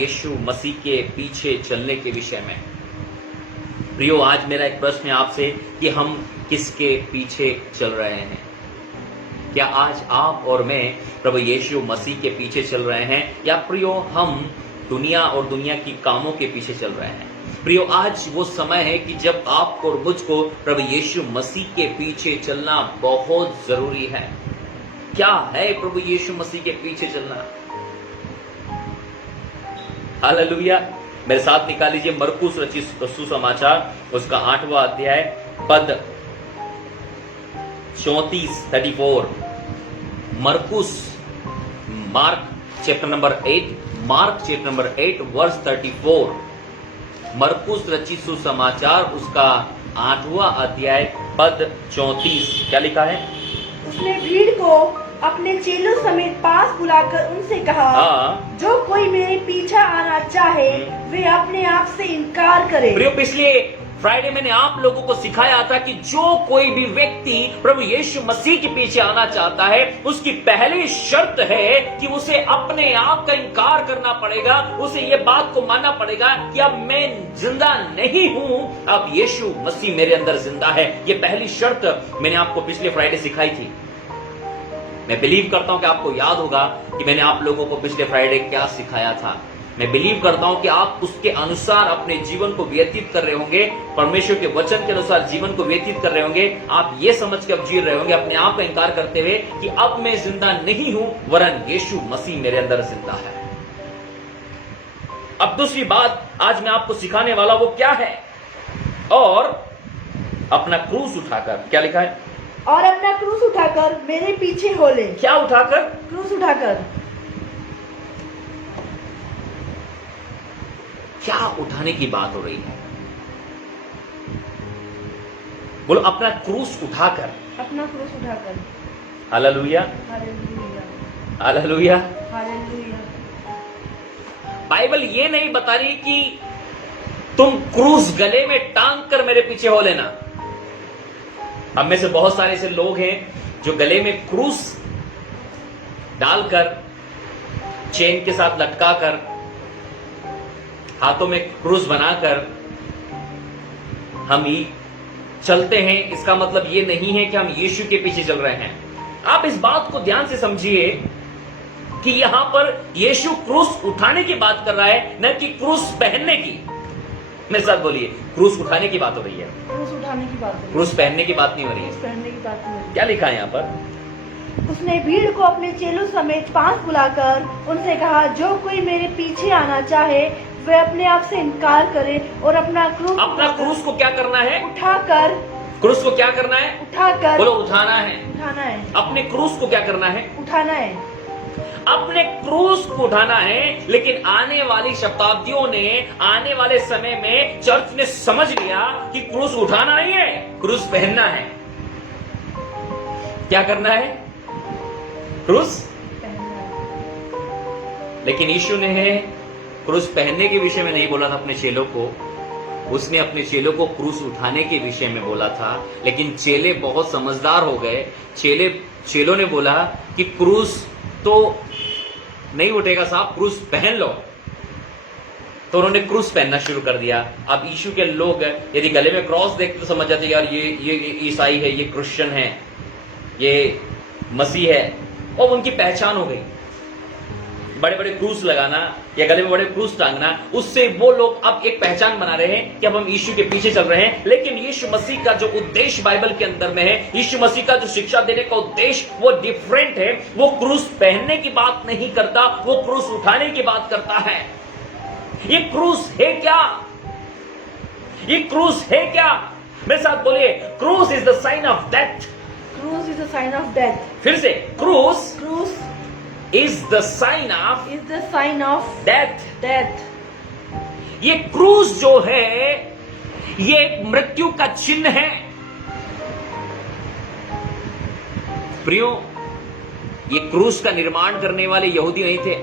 यीशु मसीह के पीछे चलने के विषय में। प्रियो, आज मेरा एक प्रश्न है आपसे कि हम किसके पीछे चल रहे हैं? क्या आज आप और मैं प्रभु यीशु मसीह के पीछे चल रहे हैं, या प्रियो हम दुनिया और दुनिया की कामों के पीछे चल रहे हैं? प्रियो, आज वो समय है कि जब आपको और मुझको प्रभु यीशु मसीह के पीछे चलना बहुत जरूरी है। क्या है प्रभु यीशु मसीह के पीछे चलना? हालेलुया। मेरे साथ निकाल लीजिए मरकुस रचित सुसमाचार, उसका 8वां अध्याय, पद 34। मरकुस, Mark chapter number 8, Mark chapter number 8 verse 34। मरकुस रचित सुसमाचार, उसका 8वां अध्याय, पद 34। क्या लिखा है? उसने भीड़ को अपने चेलों समेत पास बुलाकर उनसे कहा, जो कोई मेरे पीछे आना चाहे वे अपने आप से इनकार करे। प्रियो, पिछले फ्राइडे मैंने आप लोगों को सिखाया था कि जो कोई भी व्यक्ति प्रभु यीशु मसीह के पीछे आना चाहता है, उसकी पहली शर्त है कि उसे अपने आप का इनकार करना पड़ेगा। उसे ये बात को मानना पड़ेगा कि अब मैं जिंदा नहीं हूं, अब यीशु मसीह मेरे अंदर जिंदा है। ये पहली शर्त मैंने आपको पिछले फ्राइडे सिखाई थी। मैं बिलीव करता हूं कि आपको याद होगा कि मैंने आप लोगों को पिछले फ्राइडे क्या सिखाया था। मैं बिलीव करता हूं कि आप उसके अनुसार अपने जीवन को व्यतीत कर रहे होंगे, परमेश्वर के वचन के अनुसार जीवन को व्यतीत कर रहे होंगे। आप ये समझ के अब जी रहे होंगे, अपने आप का इंकार करते हुए, कि अब मैं जिंदा नहीं हूं, वरन यीशु मसीह मेरे अंदर जिंदा है। अब दूसरी बात आज मैं आपको सिखाने वाला वो क्या है? और अपना क्रूस उठाकर, क्या लिखा है? और अपना क्रूस उठाकर मेरे पीछे हो ले। क्या उठाकर? क्रूस उठाकर। क्या उठाने की बात हो रही है? बोलो, अपना क्रूस उठाकर। अपना क्रूस उठाकर। Hallelujah, hallelujah, hallelujah. Hallelujah. Bible ये नहीं बता रही कि तुम क्रूस गले में टांग कर मेरे पीछे हो लेना। हम में से बहुत सारे ऐसे लोग हैं जो गले में क्रूस डालकर, चेन के साथ लटकाकर, हाथों में क्रूस बनाकर हम ही चलते हैं। इसका मतलब ये नहीं है कि हम यीशु के पीछे चल रहे हैं। आप इस बात को ध्यान से समझिए कि यहां पर यीशु क्रूस उठाने की बात कर रहा है, न कि क्रूस पहनने की। मेरे साथ बोलिए, क्रूस उठाने की बात हो रही है, क्रूस उठाने की बात है, क्रूस पहनने की बात नहीं हो रही है। क्रूस पहनने की बात नहीं। क्या लिखा है यहां पर? उसने भीड़ को अपने चेलों समेत पास बुलाकर उनसे कहा, जो कोई मेरे पीछे आना चाहे वे अपने आप से इनकार करे और अपना क्रूस को क्या करना है? उठाकर। क्रूस को क्या करना है? उठाकर। बोलो, उठाना है। उठाना है। अपने क्रूस को क्या करना है? उठाना है। अपने क्रूस को उठाना है। लेकिन आने वाली शताब्दियों ने, आने वाले समय में चर्च ने समझ लिया कि क्रूस उठाना नहीं है, क्रूस पहनना है। क्या करना है? क्रूस पहनना है। लेकिन यीशु ने क्रूस पहनने के विषय में नहीं बोला था अपने चेलों को, उसने अपने चेलों को क्रूस उठाने के विषय में बोला था। लेकिन चेले बहुत समझदार हो गए। चेलों ने बोला कि क्रूस तो नहीं उठेगा साहब, क्रूस पहन लो। तो उन्होंने क्रूस पहनना शुरू कर दिया। अब यीशु के लोग यदि गले में क्रॉस देखते तो समझ जाते, यार ये ईसाई है, ये क्रिश्चियन है, ये मसीह है, और उनकी पहचान हो गई। बड़े बड़े क्रूस लगाना या गले में बड़े क्रूस टांगना, उससे वो लोग अब एक पहचान बना रहे हैं कि अब हम यीशु के पीछे चल रहे हैं। लेकिन यीशु मसीह का जो उद्देश्य बाइबल के अंदर में है, यीशु मसीह का जो शिक्षा देने का उद्देश्य, वो डिफरेंट है। वो क्रूस पहनने की बात नहीं करता, वो क्रूस उठाने की बात करता है। ये क्रूस है क्या? ये क्रूस है क्या? मेरे साथ बोलिए, क्रूस is the sign of death. क्रूस is the sign of death. फिर से, क्रूस क्रूस is the sign of death. ये क्रूस जो है, ये एक मृत्यु का चिन्ह है। प्रियो, ये क्रूस का निर्माण करने वाले यहूदी नहीं थे।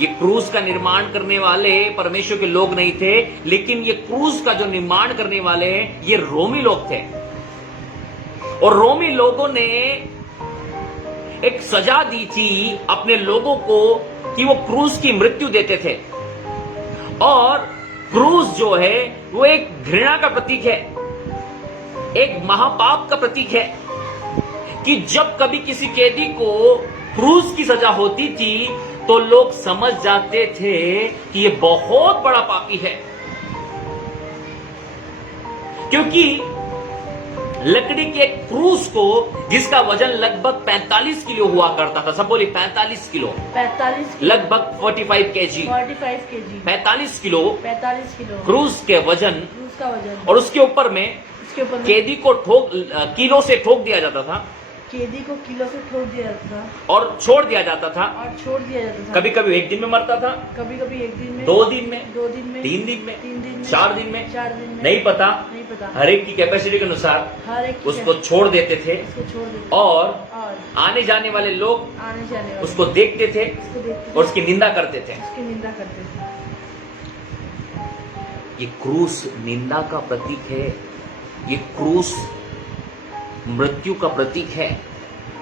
ये क्रूस का निर्माण करने वाले परमेश्वर के लोग नहीं थे। लेकिन ये क्रूस का जो निर्माण करने वाले हैं, ये रोमी लोग थे। और रोमी लोगों ने एक सजा दी थी अपने लोगों को कि वो क्रूस की मृत्यु देते थे। और क्रूस जो है वो एक घृणा का प्रतीक है, एक महापाप का प्रतीक है कि जब कभी किसी कैदी को क्रूस की सजा होती थी तो लोग समझ जाते थे कि ये बहुत बड़ा पापी है, क्योंकि लकड़ी के क्रूस को जिसका वजन लगभग 45 किलो हुआ करता था, सब बोली 45 किलो, 45 लगभग 45 केजी, 45 किलो क्रूस के वजन, उसका वजन, और उसके ऊपर में कैदी को किलो से ठोक दिया जाता था, कैदी को किलो से ठोक दिया जाता था और छोड़ दिया जाता था। कभी कभी एक दिन में मरता था, कभी एक दिन में, 2 दिन में, 3 दिन में, 4 दिन में, 4 दिन में, नहीं पता, हर एक की कैपेसिटी के अनुसार हर एक उसको छोड़ देते थे, और आने जाने वाले लोग उसको देखते थे और उसकी निंदा करते थे। ये क्रूस निंदा का प्रतीक है, ये क्रूस मृत्यु का प्रतीक है।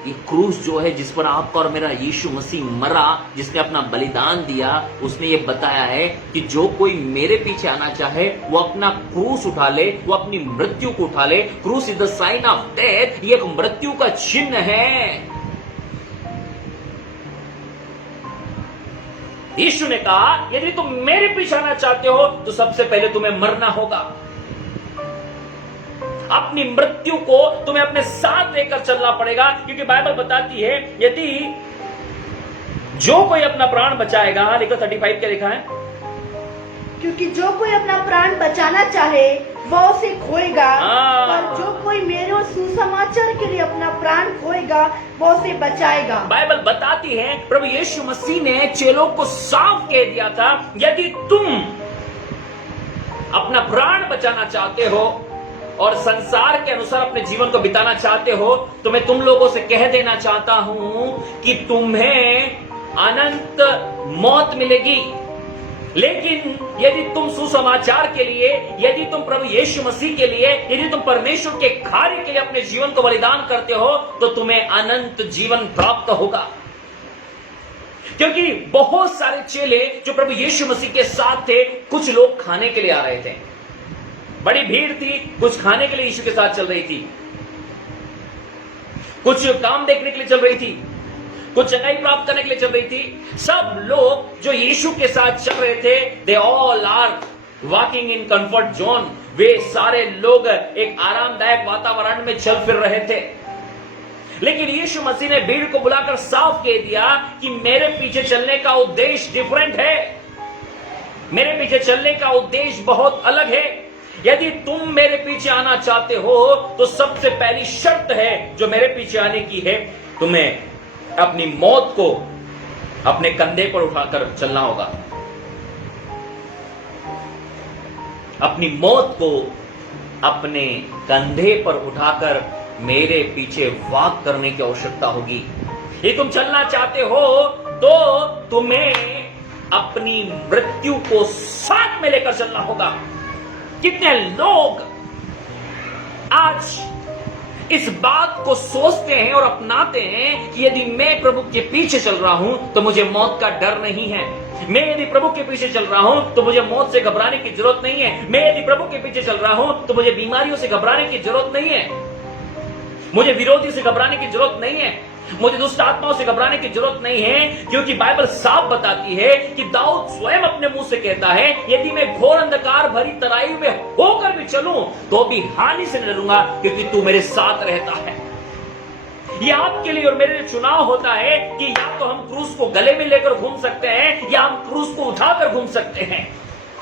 ये क्रूस जो है जिस पर आपका और मेरा यीशु मसीह मरा, जिसने अपना बलिदान दिया, उसने ये बताया है कि जो कोई मेरे पीछे आना चाहे वो अपना क्रूस उठा ले, वो अपनी मृत्यु को उठा ले। क्रूस is the sign of death, ये एक मृत्यु का चिन्ह है। यीशु ने कहा यदि तुम मेरे पीछे आना चाहते हो तो सबसे पहले तुम्हें मरना होगा, अपनी मृत्यु को तुम्हें अपने साथ लेकर चलना पड़ेगा, क्योंकि बाइबल बताती है यदि जो कोई अपना प्राण बचाएगा, देखो 35 क्या लिखा है, क्योंकि जो कोई अपना प्राण बचाना चाहे वह उसे खोएगा, और जो कोई मेरे सुसमाचार के लिए अपना प्राण खोएगा वो उसे बचाएगा। बाइबल बताती है प्रभु यीशु मसीह ने चेलों को साफ कह दिया था यदि तुम अपना प्राण बचाना चाहते हो और संसार के अनुसार अपने जीवन को बिताना चाहते हो तो मैं तुम लोगों से कह देना चाहता हूं कि तुम्हें अनंत मौत मिलेगी। लेकिन यदि तुम सुसमाचार के लिए, यदि तुम प्रभु यीशु मसीह के लिए, यदि तुम परमेश्वर के कार्य के लिए अपने जीवन को बलिदान करते हो तो तुम्हें अनंत जीवन प्राप्त होगा। क्योंकि बहुत सारे चेले जो प्रभु यीशु मसीह के साथ थे, कुछ लोग खाने के लिए आ रहे थे, बड़ी भीड़ थी, कुछ खाने के लिए यीशु के साथ चल रही थी, कुछ काम देखने के लिए चल रही थी, कुछ चंगाई प्राप्त करने के लिए चल रही थी। सब लोग जो यीशु के साथ चल रहे थे, they all are walking in comfort zone, वे सारे लोग एक आरामदायक वातावरण में चल फिर रहे थे। लेकिन यीशु मसीह ने भीड़ को बुलाकर साफ कह दिया कि मेरे पीछे चलने का उद्देश्य डिफरेंट है, मेरे पीछे चलने का उद्देश्य बहुत अलग है। यदि तुम मेरे पीछे आना चाहते हो तो सबसे पहली शर्त है जो मेरे पीछे आने की है, तुम्हें अपनी मौत को अपने कंधे पर उठाकर चलना होगा, अपनी मौत को अपने कंधे पर उठाकर मेरे पीछे वॉक करने की आवश्यकता होगी। यदि तुम चलना चाहते हो तो तुम्हें अपनी मृत्यु को साथ में लेकर चलना होगा। कितने लोग आज इस बात को सोचते हैं और अपनाते हैं कि यदि मैं प्रभु के पीछे चल रहा हूं तो मुझे मौत का डर नहीं है, मैं यदि प्रभु के पीछे चल रहा हूं तो मुझे मौत से घबराने की जरूरत नहीं है, मैं यदि प्रभु के पीछे चल रहा हूं तो मुझे बीमारियों से घबराने की जरूरत नहीं है, मुझे विरोधी से घबराने की जरूरत नहीं है, मुझे दुष्ट आत्माओं से घबराने की जरूरत नहीं है। क्योंकि बाइबल साफ बताती है कि दाऊद स्वयं अपने मुंह से कहता है यदि मैं घोर अंधकार भरी तराई में होकर भी चलूं तो भी हानि से न डरूंगा, क्योंकि तू मेरे साथ रहता है। ये आपके लिए और मेरे लिए चुनाव होता है कि या तो हम क्रूस को गले में लेकर घूम सकते हैं या हम क्रूस को उठाकर घूम सकते हैं।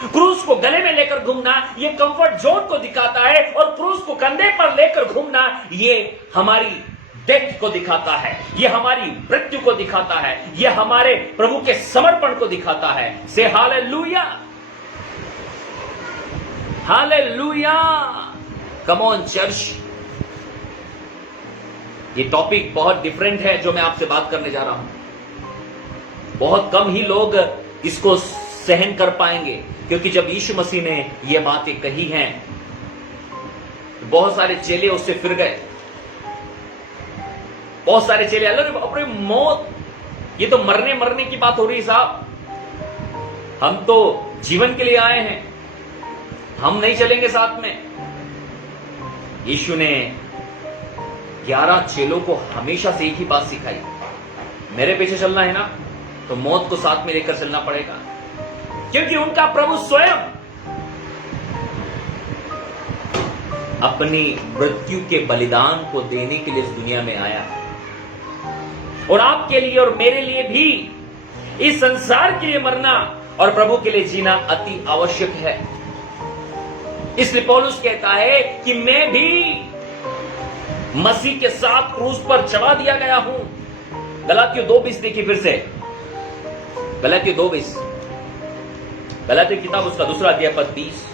क्रूस को गले में लेकर घूमना ये कंफर्ट जोन को दिखाता है, और क्रूस को कंधे पर लेकर घूमना ये हमारी डेथ को दिखाता है, ये हमारी मृत्यु को दिखाता है, ये हमारे प्रभु के समर्पण को दिखाता है। से hallelujah, hallelujah, come on church. ये टॉपिक बहुत डिफरेंट है जो मैं आपसे बात करने जा रहा हूं। बहुत कम ही लोग इसको सहन कर पाएंगे, क्योंकि जब यीशु मसीह ने ये बातें कही हैं तो बहुत सारे चेले उससे फिर गए। बहुत सारे चेले अरे मौत, ये तो मरने की बात हो रही साहब, हम तो जीवन के लिए आए हैं, हम नहीं चलेंगे साथ में। यीशु ने 11 चेलों को हमेशा से एक ही बात सिखाई, मेरे पीछे चलना है ना तो मौत को साथ में लेकर चलना पड़ेगा, क्योंकि उनका प्रभु स्वयं अपनी मृत्यु के बलिदान को देने के लिए इस दुनिया में आया। और आपके लिए और मेरे लिए भी इस संसार के लिए मरना और प्रभु के लिए जीना अति आवश्यक है। इसलिए पौलुस कहता है कि मैं भी मसीह के साथ क्रूस पर चढ़ा दिया गया हूं। गलातियों 2:20 देखिए फिर से, गलातियों 2:20, गलातियों किताब उसका 2 अध्याय पद 20।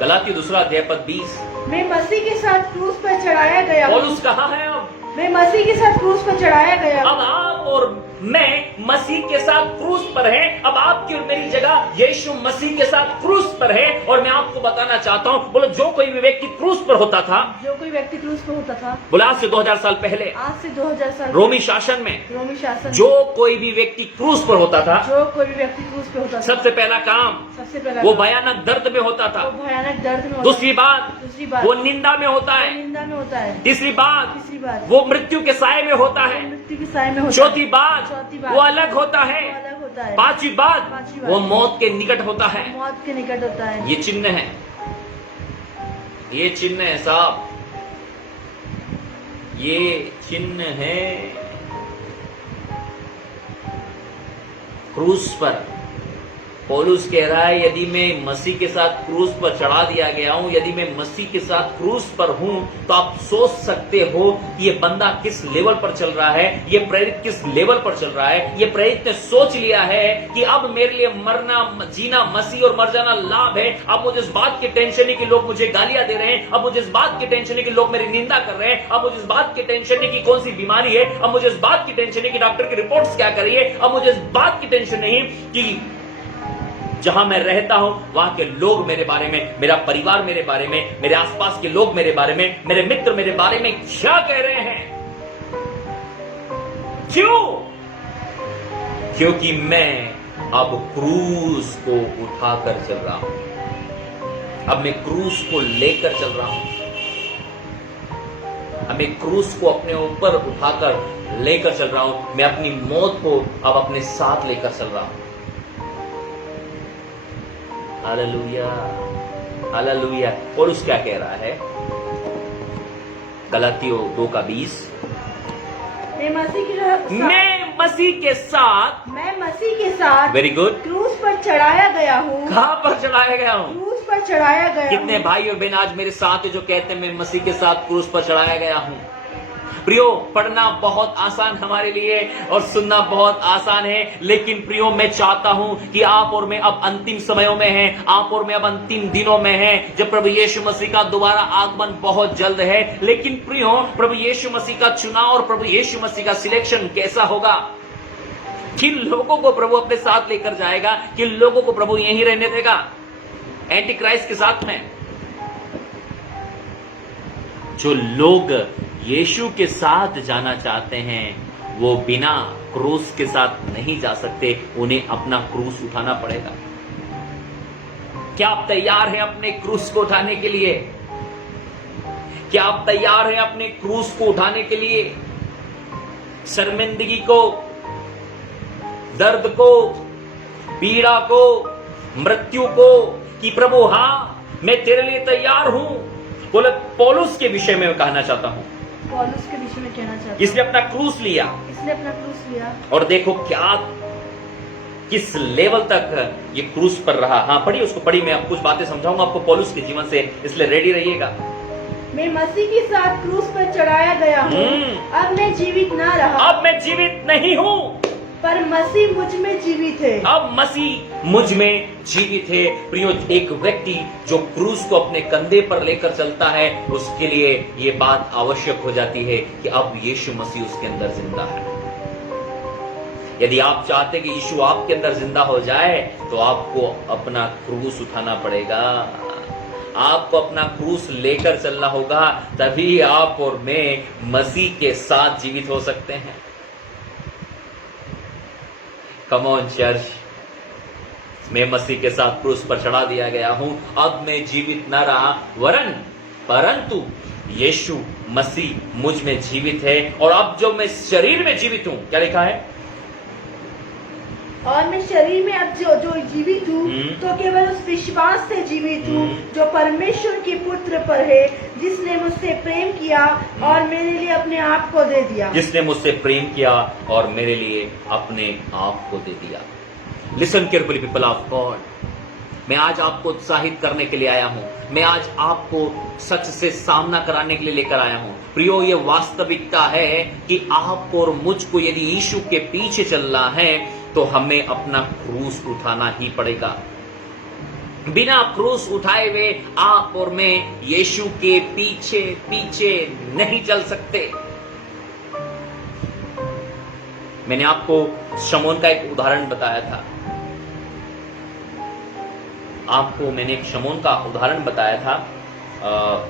गलातियों 2 अध्याय पद 20। मैं मसीह के साथ क्रूस पर चढ़ाया गया हूं। पौलुस कहां है अब? मैं मसीह के साथ क्रूस पर चढ़ाया गया। अब आप और मैं मसीह के साथ क्रूस पर हैं। अब आपकी और मेरी जगह यीशु मसीह के साथ क्रूस पर है। और मैं आपको बताना चाहता हूं, बोलो जो कोई भी व्यक्ति क्रूस पर होता था, जो कोई व्यक्ति क्रूस पर होता था, बोला आज से 2000 साल पहले, आज से 2000 साल रोमी शासन में, रोमी शासन, जो कोई भी व्यक्ति क्रूस पर होता था, जो कोई भी व्यक्ति क्रूस पर होता था, सबसे पहला काम सबसे पहला वो भयानक दर्द में होता था। वो भयानक दर्द में होता दूसरी बात बात वो निंदा में होता वो है। निंदा में होता है। तीसरी बात तीसरी बात वो मृत्यु के साए में होता है। मृत्यु की साए में होता है। चौथी बात चौथी बात वो अलग होता है। वो अलग होता है। पांचवी बात पांचवी बात वो मौत के निकट होता है। मौत के निकट होता है। ये चिन्ह है, ये चिन्ह है साहब, ये चिन्ह है। क्रूस पर पौलुस कह रहा है यदि मैं मसीह के साथ क्रूस पर चढ़ा दिया गया हूं, यदि मैं मसीह के साथ क्रूस पर हूं, तो आप सोच सकते हो कि ये बंदा किस लेवल पर चल रहा है, ये प्रेरित किस लेवल पर चल रहा है। ये प्रेरित ने सोच लिया है कि अब मेरे लिए मरना जीना मसीह और मर जाना लाभ है। अब मुझे इस बात की टेंशन है कि लोग मुझे गालियां दे रहे हैं, अब मुझे इस बात की टेंशन है कि लोग मेरी निंदा कर रहे हैं, अब मुझे इस बात की टेंशन है कि कौन सी बीमारी है, अब मुझे इस बात की टेंशन है कि डॉक्टर की रिपोर्ट्स क्या कर रही है, अब मुझे इस बात की टेंशन नहीं कि जहां मैं रहता हूं वहां के लोग मेरे बारे में, मेरा परिवार मेरे बारे में, मेरे आसपास के लोग मेरे बारे में, मेरे मित्र मेरे बारे में क्या कह रहे हैं। क्यों? क्योंकि मैं अब क्रूस को उठाकर चल रहा हूं, अब मैं क्रूस को लेकर चल रहा हूं, अब मैं क्रूस को अपने ऊपर उठाकर लेकर चल रहा हूं। मैं अपनी मौत को अब अपने साथ लेकर चल रहा हूं। Hallelujah, hallelujah. पौलुस क्या कह रहा है? गलातियों 2:20, मैं मसीह के साथ वेरी गुड क्रूस पर चढ़ाया गया हूँ। कहां पर चढ़ाया गया हूं? क्रूस पर चढ़ाया गया कितने हूँ। भाई और बहन आज मेरे साथ है जो कहते हैं मैं मसीह के साथ क्रूस पर चढ़ाया गया हूं। प्रियो, पढ़ना बहुत आसान हमारे लिए और सुनना बहुत आसान है, लेकिन प्रियो मैं चाहता हूं कि आप और मैं अब अंतिम समयों में हैं, आप और मैं अब अंतिम दिनों में हैं, जब प्रभु यीशु मसीह का दोबारा आगमन बहुत जल्द है। लेकिन प्रियो, प्रभु यीशु मसीह का चुनाव और प्रभु यीशु मसीह का सिलेक्शन कैसा होगा? किन लोगों को प्रभु अपने साथ लेकर जाएगा, किन लोगों को प्रभु यहीं रहने देगा एंटी क्राइस्ट के साथ में? जो लोग यीशु के साथ जाना चाहते हैं वो बिना क्रूस के साथ नहीं जा सकते, उन्हें अपना क्रूस उठाना पड़ेगा। क्या आप तैयार हैं अपने क्रूस को उठाने के लिए? क्या आप तैयार हैं अपने क्रूस को उठाने के लिए? शर्मिंदगी को, दर्द को, पीड़ा को, मृत्यु को, कि प्रभु हां मैं तेरे लिए तैयार हूं। बोले पौलुस के विषय में कहना चाहता हूं, पौलुस के विषय में कहना चाहता हूं, इसने अपना क्रूस लिया, इसने अपना क्रूस लिया, और देखो क्या किस लेवल तक ये क्रूस पर रहा। हाँ पढ़िए उसको, पढ़िए, मैं कुछ बातें समझाऊंगा आपको पौलुस के जीवन से, इसलिए रेडी रहिएगा। मैं मसीह के साथ क्रूस पर चढ़ाया गया हूँ। अब मैं जीवित ना रहा, अब मैं जीवित नहीं हूँ, पर मसीह मुझ में जीवित है। अब मसीह मुझ में जीवित है। प्रियो, एक व्यक्ति जो क्रूस को अपने कंधे पर लेकर चलता है, उसके लिए ये बात आवश्यक हो जाती है कि अब यीशु मसीह उसके अंदर जिंदा है। यदि आप चाहते कि यीशु आपके अंदर जिंदा हो जाए, तो आपको अपना क्रूस उठाना पड़ेगा, आपको अपना क्रूस लेकर चलना होगा, तभी आप और मैं मसीह के साथ जीवित हो सकते हैं। कम ऑन चर्च, मैं मसीह के साथ क्रूस पर चढ़ा दिया गया हूं। अब मैं जीवित न रहा परंतु यीशु मसीह मुझ में जीवित है। और अब जो मैं शरीर में जीवित हूं, क्या लिखा है? और मैं शरीर में अब जो जीवित हूँ तो केवल उस विश्वास से जीवित हूँ जो परमेश्वर के पुत्र पर है, जिसने मुझसे प्रेम किया और मेरे लिए अपने आप को दे दिया। जिसने मुझसे प्रेम किया और मेरे लिए अपने आप को दे दिया। Listen carefully people of God, मैं आज आपको उत्साहित करने के लिए आया हूं। मैं आज आपको सच से सामना कराने के लिए लेकर आया हूं। प्रियो, ये वास्तविकता है कि आपको और मुझको यदि यीशु के पीछे चलना है तो हमें अपना क्रूस उठाना ही पड़ेगा। बिना क्रूस उठाए हुए आप और मैं यीशु के पीछे पीछे नहीं चल सकते। मैंने आपको शमौन का एक उदाहरण बताया था। आपको मैंने एक शमौन का उदाहरण बताया था।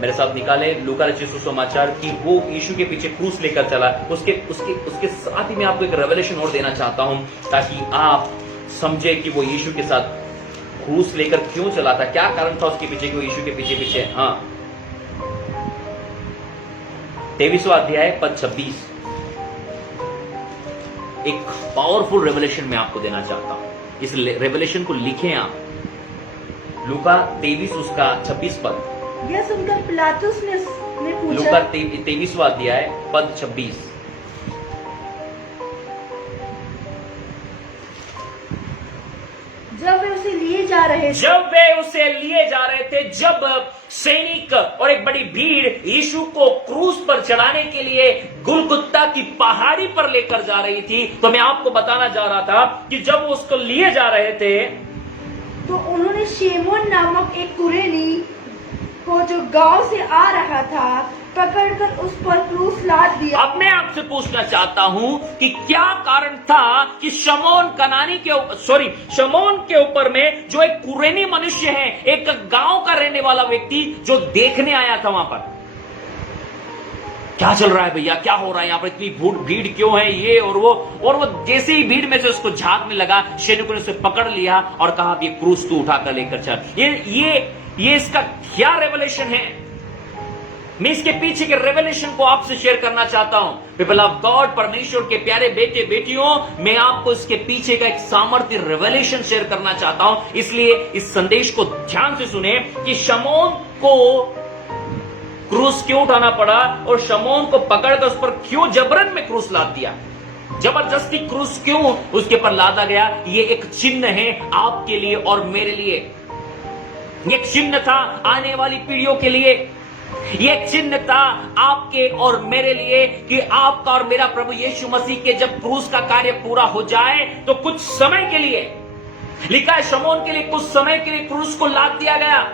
मेरे साथ निकाले लूका रचित सुसमाचार की, वो यीशु के पीछे क्रूस लेकर चला। उसके साथ ही मैं आपको एक रेवलेशन और देना चाहता हूं ताकि आप समझे कि वो यीशु के साथ क्रूस लेकर क्यों चला था, क्या कारण था उसके पीछे, वो यीशु के पीछे पीछे। हाँ, 23वां अध्याय पद 26, एक पावरफुल रेवलेशन मैं आपको देना चाहता हूं। इस रेवलेशन को लिखें आप, लूका 23 उसका 26 पद। यह सुनकर पिलातुस ने पूछा, लूका 23वां अध्याय पद 26, जब वे उसे लिए जा रहे थे, जब सैनिक और एक बड़ी भीड़ यीशु को क्रूस पर चढ़ाने के लिए गुलगुत्ता की पहाड़ी पर लेकर जा रही थी, तो मैं आपको बताना जा रहा था कि जब वो उसको लिए जा रहे थे तो उन्होंने शेमोन नामक एक कुरेनी को जो गांव से आ रहा था पकड़कर उस पर क्रूस लाद दिया। अब मैं आपसे पूछना चाहता हूं कि क्या कारण था कि शमौन के ऊपर में जो एक कुरेनी मनुष्य है, एक गांव का रहने वाला व्यक्ति जो देखने आया था वहां पर, क्या चल रहा है भैया, क्या हो रहा है यहाँ पर, इतनी भीड़ क्यों है, ये और वो जैसे ही भीड़ में से उसको झांकने लगा, सैनिकों ने उसे पकड़ लिया और कहा ये क्रूस तू उठाकर लेकर चल। ये इसका क्या रेवलेशन है? मैं इसके पीछे के रेवलेशन को आपसे शेयर करना चाहता हूं। पीपल ऑफ गॉड, परमेश्वर के प्यारे बेटे बेटियों, मैं आपको इसके पीछे का एक सामर्थ्य रेवलेशन शेयर करना चाहता हूं। इसलिए इस संदेश को ध्यान से सुने कि शमौन को क्रूस क्यों उठाना पड़ा और शमौन को पकड़कर उस पर क्यों जबरन में क्रूस लाद दिया, जबरदस्ती क्रूस क्यों उसके पर लादा गया। ये एक चिन्ह है आपके लिए और मेरे लिए, ये एक चिन्ह था आने वाली पीढ़ियों के लिए, ये एक चिन्ह था आपके और मेरे लिए कि आपका और मेरा प्रभु यीशु मसीह के जब क्रूस का कार्य पूरा हो जाए तो कुछ समय के लिए, लिखा है शमौन के लिए कुछ समय के लिए क्रूस को लाद दिया गया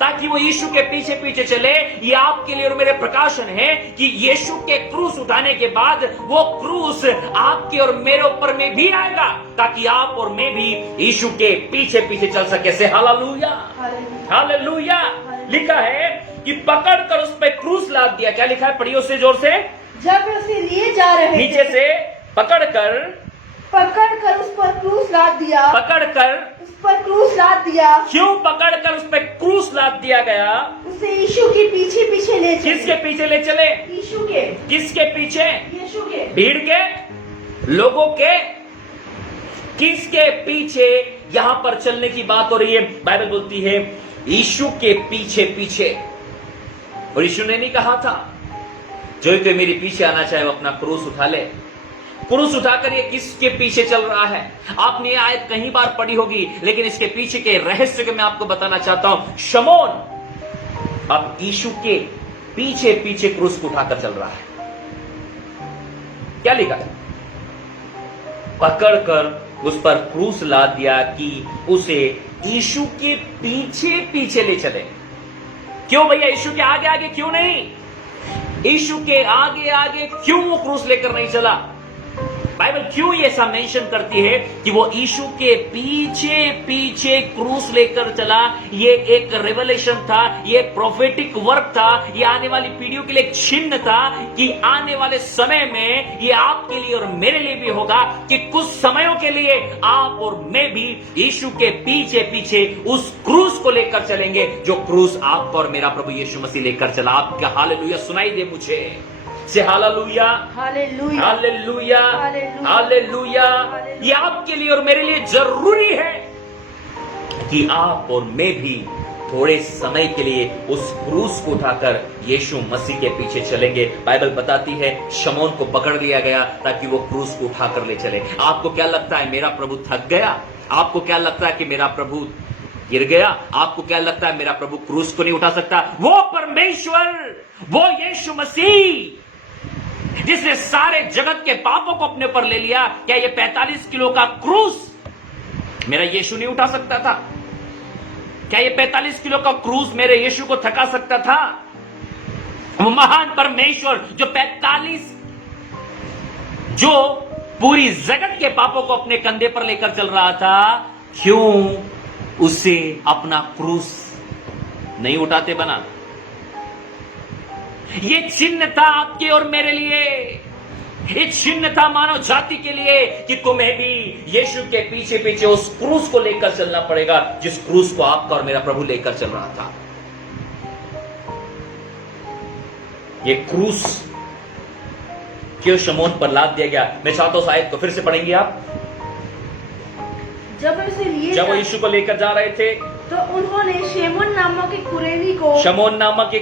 ताकि वो यीशु के पीछे पीछे चले। ये आपके लिए और मेरे प्रकाशन है कि यीशु के क्रूस उठाने के बाद वो क्रूस आपके और मेरे ऊपर में भी आएगा ताकि आप और मैं भी यीशु के पीछे पीछे चल सके। से हालेलुया, हालेलुया। लिखा है कि पकड़कर उस पर क्रूस लाद दिया। क्या लिखा है, पढ़िए उससे जोर से। जब वे उसे लिए जा रहे थे, नीचे से पकड़कर उस पर क्रूस लाद दिया, पकड़कर उस पर क्रूस लाद दिया। क्यों पकड़कर उस पर क्रूस लाद दिया गया? उसे यीशु के पीछे पीछे ले चले। किसके पीछे ले चले? यीशु के। किसके पीछे? यीशु के। भीड़ के, लोगों के, किसके पीछे? यहां पर चलने की बात हो रही है। बाइबल बोलती है यीशु के पीछे पीछे। और यीशु ने नहीं कहा था जो कोई मेरे पीछे आना चाहे वो अपना क्रूस उठा ले। क्रूस उठाकर ये किसके पीछे चल रहा है? आपने ये आयत कई बार पढ़ी होगी, लेकिन इसके पीछे के रहस्य को मैं आपको बताना चाहता हूं। शमौन अब यीशु के पीछे पीछे क्रूस को उठाकर चल रहा है। क्या लिखा है? पकड़कर उस पर क्रूस लाद दिया कि उसे यीशु के पीछे पीछे ले चले। क्यों भैया, यीशु के आगे आगे क्यों नहीं? यीशु के आगे आगे क्यों वो क्रूस लेकर नहीं चला? बाइबल क्यों ये ऐसा मेंशन करती है कि वो यीशु के पीछे पीछे क्रूस लेकर चला? ये एक रेवलेशन था, ये प्रोफेटिक वर्क था, ये आने वाली पीढ़ियों के लिए एक चिन्ह था कि आने वाले समय में ये आपके लिए और मेरे लिए भी होगा कि कुछ समयों के लिए आप और मैं भी यीशु के पीछे पीछे उस क्रूस को लेकर चलेंगे जो क्रूस आपका और मेरा प्रभु यीशु मसीह लेकर चला। आपका हालेलुया सुनाई दे मुझे से hallelujah, hallelujah, hallelujah, hallelujah, hallelujah. ये आपके लिए और मेरे लिए जरूरी है कि आप और मैं भी थोड़े समय के लिए उस क्रूस को उठाकर यीशु मसीह के पीछे चलेंगे। बाइबल बताती है शमौन को पकड़ लिया गया ताकि वो क्रूस को उठाकर ले चले। आपको क्या लगता है मेरा प्रभु थक गया? आपको क्या लगता है कि मेरा प्रभु गिर गया? आपको क्या लगता है मेरा प्रभु क्रूस को नहीं उठा सकता? वो परमेश्वर, वो यीशु मसीह जिसने सारे जगत के पापों को अपने पर ले लिया, क्या ये 45 किलो का क्रूस मेरा यीशु नहीं उठा सकता था? क्या ये 45 किलो का क्रूस मेरे यीशु को थका सकता था? वो महान परमेश्वर जो पूरी जगत के पापों को अपने कंधे पर लेकर चल रहा था, क्यों उसे अपना क्रूस नहीं उठाते बना? ये चिन्ह था आपके और मेरे लिए, एक चिन्ह था मानव जाति के लिए कि तुम्हें भी यीशु के पीछे पीछे उस क्रूस को लेकर चलना पड़ेगा जिस क्रूस को आपका और मेरा प्रभु लेकर चल रहा था। ये क्रूस क्यों शमौन पर लाद दिया गया? मैं चाहता हूं उस आयत को फिर से पढ़ेंगे आप। जब वो यीशु को लेकर जा रहे थे तो उन्होंने शमौन नामक एक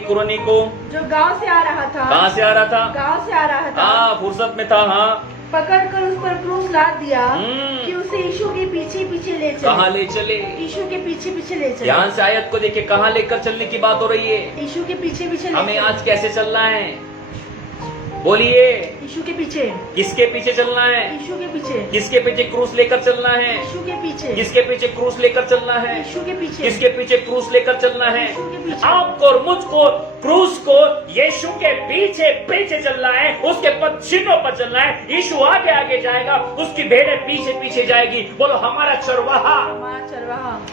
कुरैनी को जो गांव से आ रहा था, कहां से आ रहा था? गांव से आ रहा था, हाँ फुर्सत में था, हाँ, पकड़कर उस पर क्रूस लाद दिया कि उसे यीशु के पीछे पीछे ले चले। कहां ले चले? यीशु के पीछे पीछे ले चले। ध्यान से आयत को देखिए, कहां लेकर चलने की बात हो रही है? यीशु के पीछे पीछे ले हमें चले। आज कैसे चलना है? बोलिए, यीशु के पीछे। किसके पीछे चलना है? यीशु के पीछे। किसके पीछे क्रूस लेकर चलना है? यीशु के पीछे। किसके पीछे क्रूस लेकर चलना है? यीशु के पीछे। किसके पीछे क्रूस लेकर चलना है? यीशु के पीछे। आपको और मुझको क्रूस को यीशु के पीछे पीछे चलना है, उसके पदचिन्हों पर चलना है। यीशु आगे आगे जाएगा, उसकी भेड़ें पीछे पीछे जाएगी। बोलो हमारा चरवाहा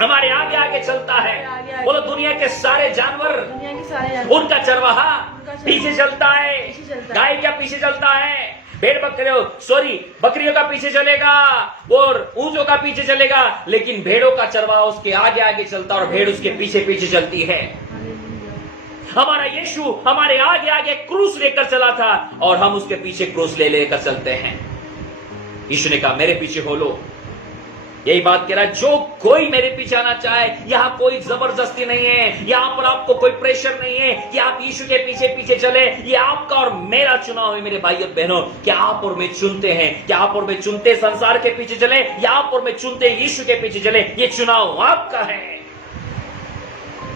हमारे आगे आगे चलता है। बोलो दुनिया के सारे जानवर उनका चरवाहा पीछे चलता है। गाय क्या पीछे चलता है? भेड़ बकरियों का पीछे चलेगा और ऊंटों का पीछे चलेगा, लेकिन भेड़ों का चरवाहा उसके आगे आगे चलता और भेड़ उसके पीछे पीछे चलती है। हमारा यीशु हमारे आगे आगे क्रूस लेकर चला था और हम उसके पीछे क्रूस ले लेकर चलते हैं। यीशु ने कहा मेरे पीछे हो लो। यही बात कह रहा है, जो कोई मेरे पीछे आना चाहे, यहां कोई जबरदस्ती नहीं है, यहां पर आपको कोई प्रेशर नहीं है कि आप यीशु के पीछे पीछे चले। ये आपका और मेरा चुनाव है मेरे भाई और बहनों। क्या आप और मैं चुनते हैं? क्या आप और मैं चुनते संसार के पीछे चले या आप और मैं चुनते यीशु के पीछे चले? ये चुनाव आपका है।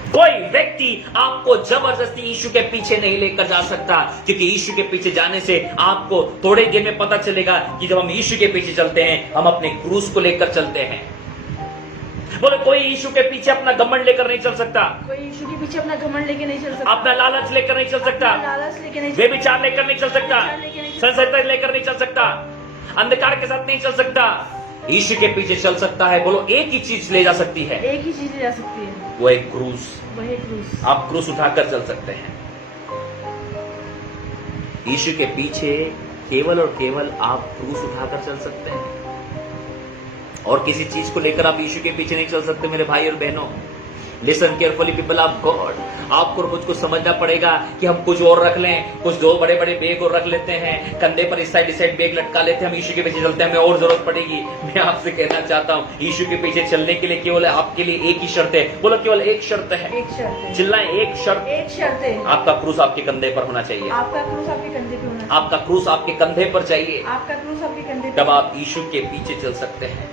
कोई व्यक्ति आपको जबरदस्ती यीशु के पीछे नहीं लेकर जा सकता, क्योंकि यीशु के पीछे जाने से आपको थोड़े दिन में पता चलेगा कि जब हम यीशु के पीछे चलते हैं, हम अपने क्रूस को लेकर चलते हैं। बोले कोई यीशु के पीछे अपना घमंड लेकर नहीं चल सकता। कोई यीशु के पीछे अपना घमंड लेकर नहीं चल सकता। अपना लालच लेकर नहीं चल सकता। लालच लेकर नहीं, व्यभिचार लेकर नहीं चल सकता। संसारिता लेकर नहीं चल सकता। अंधकार के साथ नहीं चल सकता। यीशु के पीछे चल सकता है। बोलो एक ही चीज ले जा सकती है, एक ही चीज ले जा सकती है, वो एक क्रूस। वही क्रूस। आप क्रूस उठाकर चल सकते हैं। यीशु के पीछे केवल और केवल आप क्रूस उठाकर चल सकते हैं और किसी चीज को लेकर आप यीशु के पीछे नहीं चल सकते मेरे भाई और बहनों। Listen carefully people of God. आपको और मुझको समझना पड़ेगा कि हम कुछ और रख लें, कुछ दो बड़े बड़े बैग और रख लेते हैं, कंधे पर इस साइड बैग लटका लेते हैं, हम यीशु के पीछे चलते हैं, हमें और जरूरत पड़ेगी। मैं आपसे कहना चाहता हूं, यीशु के पीछे चलने के लिए केवल आपके लिए एक ही शर्त है। बोलो केवल एक शर्त है। एक शर्त है। चिल्लाएं, एक शर्त। एक शर्त है। आपका क्रूस आपके कंधे पर होना चाहिए। आपका क्रूस आपके कंधे पे होना चाहिए। आपका क्रूस आपके कंधे पर चाहिए। आपका क्रूस आपके कंधे पे। तब आप यीशु के पीछे चल सकते हैं।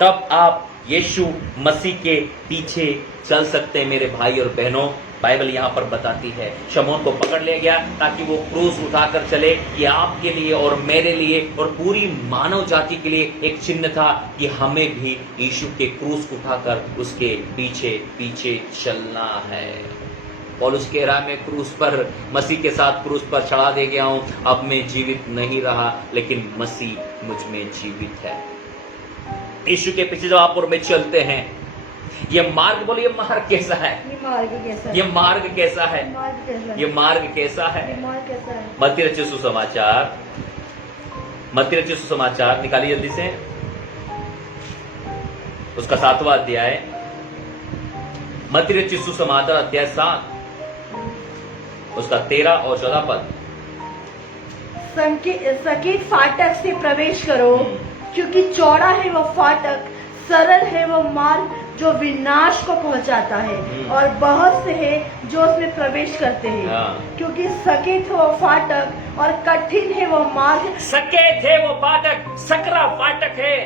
तब आप यीशु मसीह के पीछे चल सकते हैं मेरे भाई और बहनों। बाइबल यहां पर बताती है शमौन को पकड़ लिया गया ताकि वो क्रूस उठाकर चले। ये आपके लिए और मेरे लिए और पूरी मानव जाति के लिए एक चिन्ह था कि हमें भी यीशु के क्रूस उठाकर उसके पीछे पीछे चलना है। पौलुस कह रहा है मैं क्रूस पर मसीह के साथ क्रूस पर चढ़ा दे गया हूं, अब मैं जीवित नहीं रहा लेकिन मसीह मुझ में जीवित है। यीशु के पीछे जब आप और मैं चलते हैं, ये मार्ग, बोलो ये मार्ग कैसा है? ये मार्ग कैसा है? ये मार्ग कैसा है? मार्ग कैसा है? ये मार्ग कैसा है? ये मार्ग कैसा है? मत्ती रचित सुसमाचार, मत्ती रचित सुसमाचार निकालिए जल्दी से, उसका 7वां अध्याय, मत्ती रचित सुसमाचार अध्याय 7, उसका 13 और 14 पद। सकीट फाटक से प्रवेश करो, क्योंकि चौड़ा है वह फाटक, सरल है वह मार्ग जो विनाश को पहुंचाता है, और बहुत से हैं जो उसमें प्रवेश करते हैं। क्योंकि सकेत है वह फाटक और कठिन है वह मार्ग, सकेत है वो फाटक, सकरा फाटक है,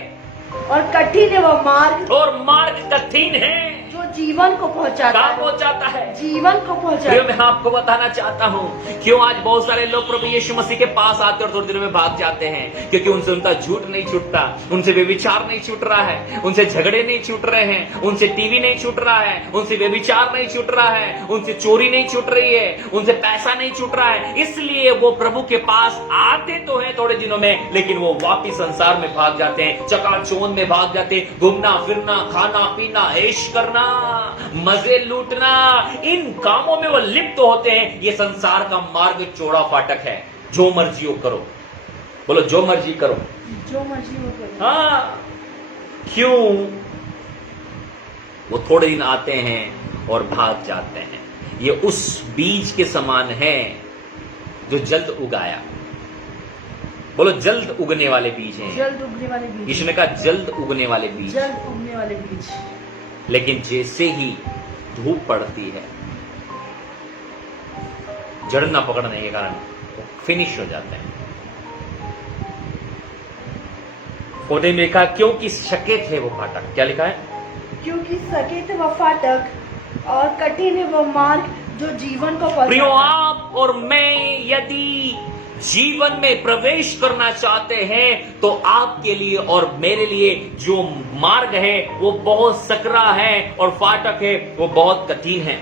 और कठिन है वह मार्ग, और मार्ग कठिन है जो जीवन को पहुंचाता कहाँ है, पहुंचाता है? जीवन को पहुंचाता मैं है। आपको बताना चाहता हूं क्यों आज बहुत सारे लोग प्रभु यीशु मसीह के पास आते और थोड़ी देर में भाग जाते हैं, क्योंकि उनसे उनका झूठ नहीं छूटता, उनसे व्यभिचार नहीं छूट रहा है, उनसे झगड़े नहीं छूट रहे हैं, उनसे टीवी नहीं छूट रहा है, उनसे व्यभिचार नहीं छूट रहा है, उनसे चोरी नहीं छूट रही है, उनसे पैसा नहीं छूट रहा है, इसलिए वो प्रभु के पास आते तो हैं थोड़े दिनों में, लेकिन वो वापिस संसार में भाग जाते हैं, चकाचौंध में भाग जाते हैं, घूमना फिरना, खाना पीना, ऐश करना, मजे लूटना, इन कामों में वो लिप्त होते हैं। ये संसार का मार्ग चौड़ा फाटक है, जो मर्जी हो करो, बोलो जो मर्जी करो, जो मर्जी हो करो। हाँ, क्यों? वो थोड़े दिन आते हैं और भाग जाते हैं। ये उस बीज के समान है जो जल्द उगाया, बोलो जल्द उगने वाले बीज हैं। जल्द उगने वाले बीज, यीशु ने कहा जल्द उगने वाले बीज, जल्द उगने वाले बीज। लेकिन जैसे ही धूप पड़ती है, जड़ न पकड़ने के कारण वो फिनिश हो जाते हैं। पौधे में लिखा क्योंकि सकेत है वो फाटक, क्या लिखा है? क्योंकि सकेत है वह फाटक और कठिन है वो मार्ग जो जीवन को पहुंचाता है। प्रियो, आप और मैं यदि जीवन में प्रवेश करना चाहते हैं तो आपके लिए और मेरे लिए जो मार्ग है वो बहुत सकरा है और फाटक है वो बहुत कठिन है।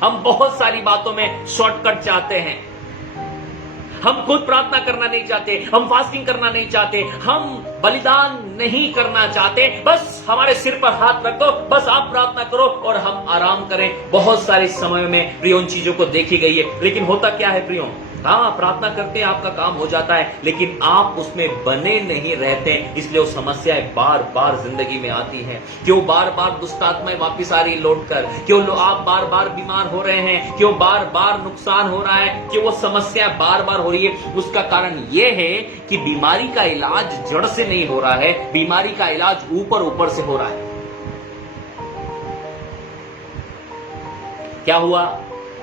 हम बहुत सारी बातों में शॉर्टकट चाहते हैं, हम खुद प्रार्थना करना नहीं चाहते, हम फास्टिंग करना नहीं चाहते, हम बलिदान नहीं करना चाहते, बस हमारे सिर पर हाथ रखो, बस आप प्रार्थना करो और हम आराम करें। बहुत सारे समय में प्रियो उन चीजों को देखी गई है, लेकिन होता क्या है प्रियो? हाँ, प्रार्थना करते हैं, आपका काम हो जाता है, लेकिन आप उसमें बने नहीं रहते, इसलिए वो समस्याएं बार बार जिंदगी में आती हैं। क्यों बार बार दुष्ट आत्माएं वापिस आ रही लौट कर? क्यों आप बार बार बीमार हो रहे हैं? क्यों बार बार नुकसान हो रहा है? क्यों वो समस्या बार बार हो रही है? उसका कारण ये है कि बीमारी का इलाज जड़ से नहीं हो रहा है, बीमारी का इलाज ऊपर ऊपर से हो रहा है। क्या हुआ?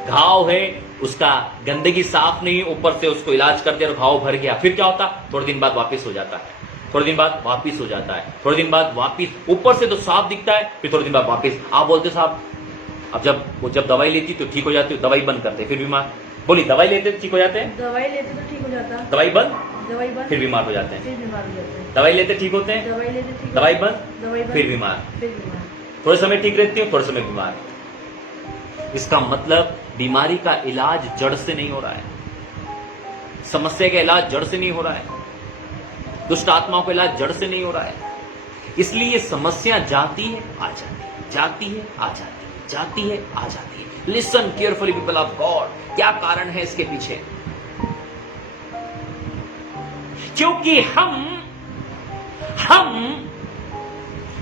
घाव है, उसका गंदगी साफ नहीं, ऊपर से उसको इलाज कर दिया और घाव भर गया, फिर क्या होता? थोड़े दिन बाद वापिस हो जाता है, थोड़े दिन बाद वापिस हो जाता है, थोड़े दिन बाद वापिस, ऊपर से तो साफ दिखता है, फिर थोड़े दिन बाद वापिस। आप बोलते साहब, अब जब दवाई लेती तो ठीक हो जाती, दवाई बंद करते फिर बीमार। बोली दवाई लेते तो ठीक हो जाते हैं, दवाई लेते तो ठीक हो जाता, दवाई बंद फिर बीमार हो जाते हैं, फिर बीमार हो जाते हैं। दवाई लेते ठीक होते हैं, दवाई लेते ठीक, दवाई बंद फिर बीमार, थोड़े समय ठीक रहती है, थोड़े समय बीमार। इसका मतलब बीमारी का इलाज जड़ से नहीं हो रहा है, समस्या का इलाज जड़ से नहीं हो रहा है, दुष्ट आत्माओं का इलाज जड़ से नहीं हो रहा है। इसलिए समस्या जाती है आ जाती है, जाती है आ जाती है, जाती है आ जाती है। Listen carefully people of God, क्या कारण है इसके पीछे? क्योंकि हम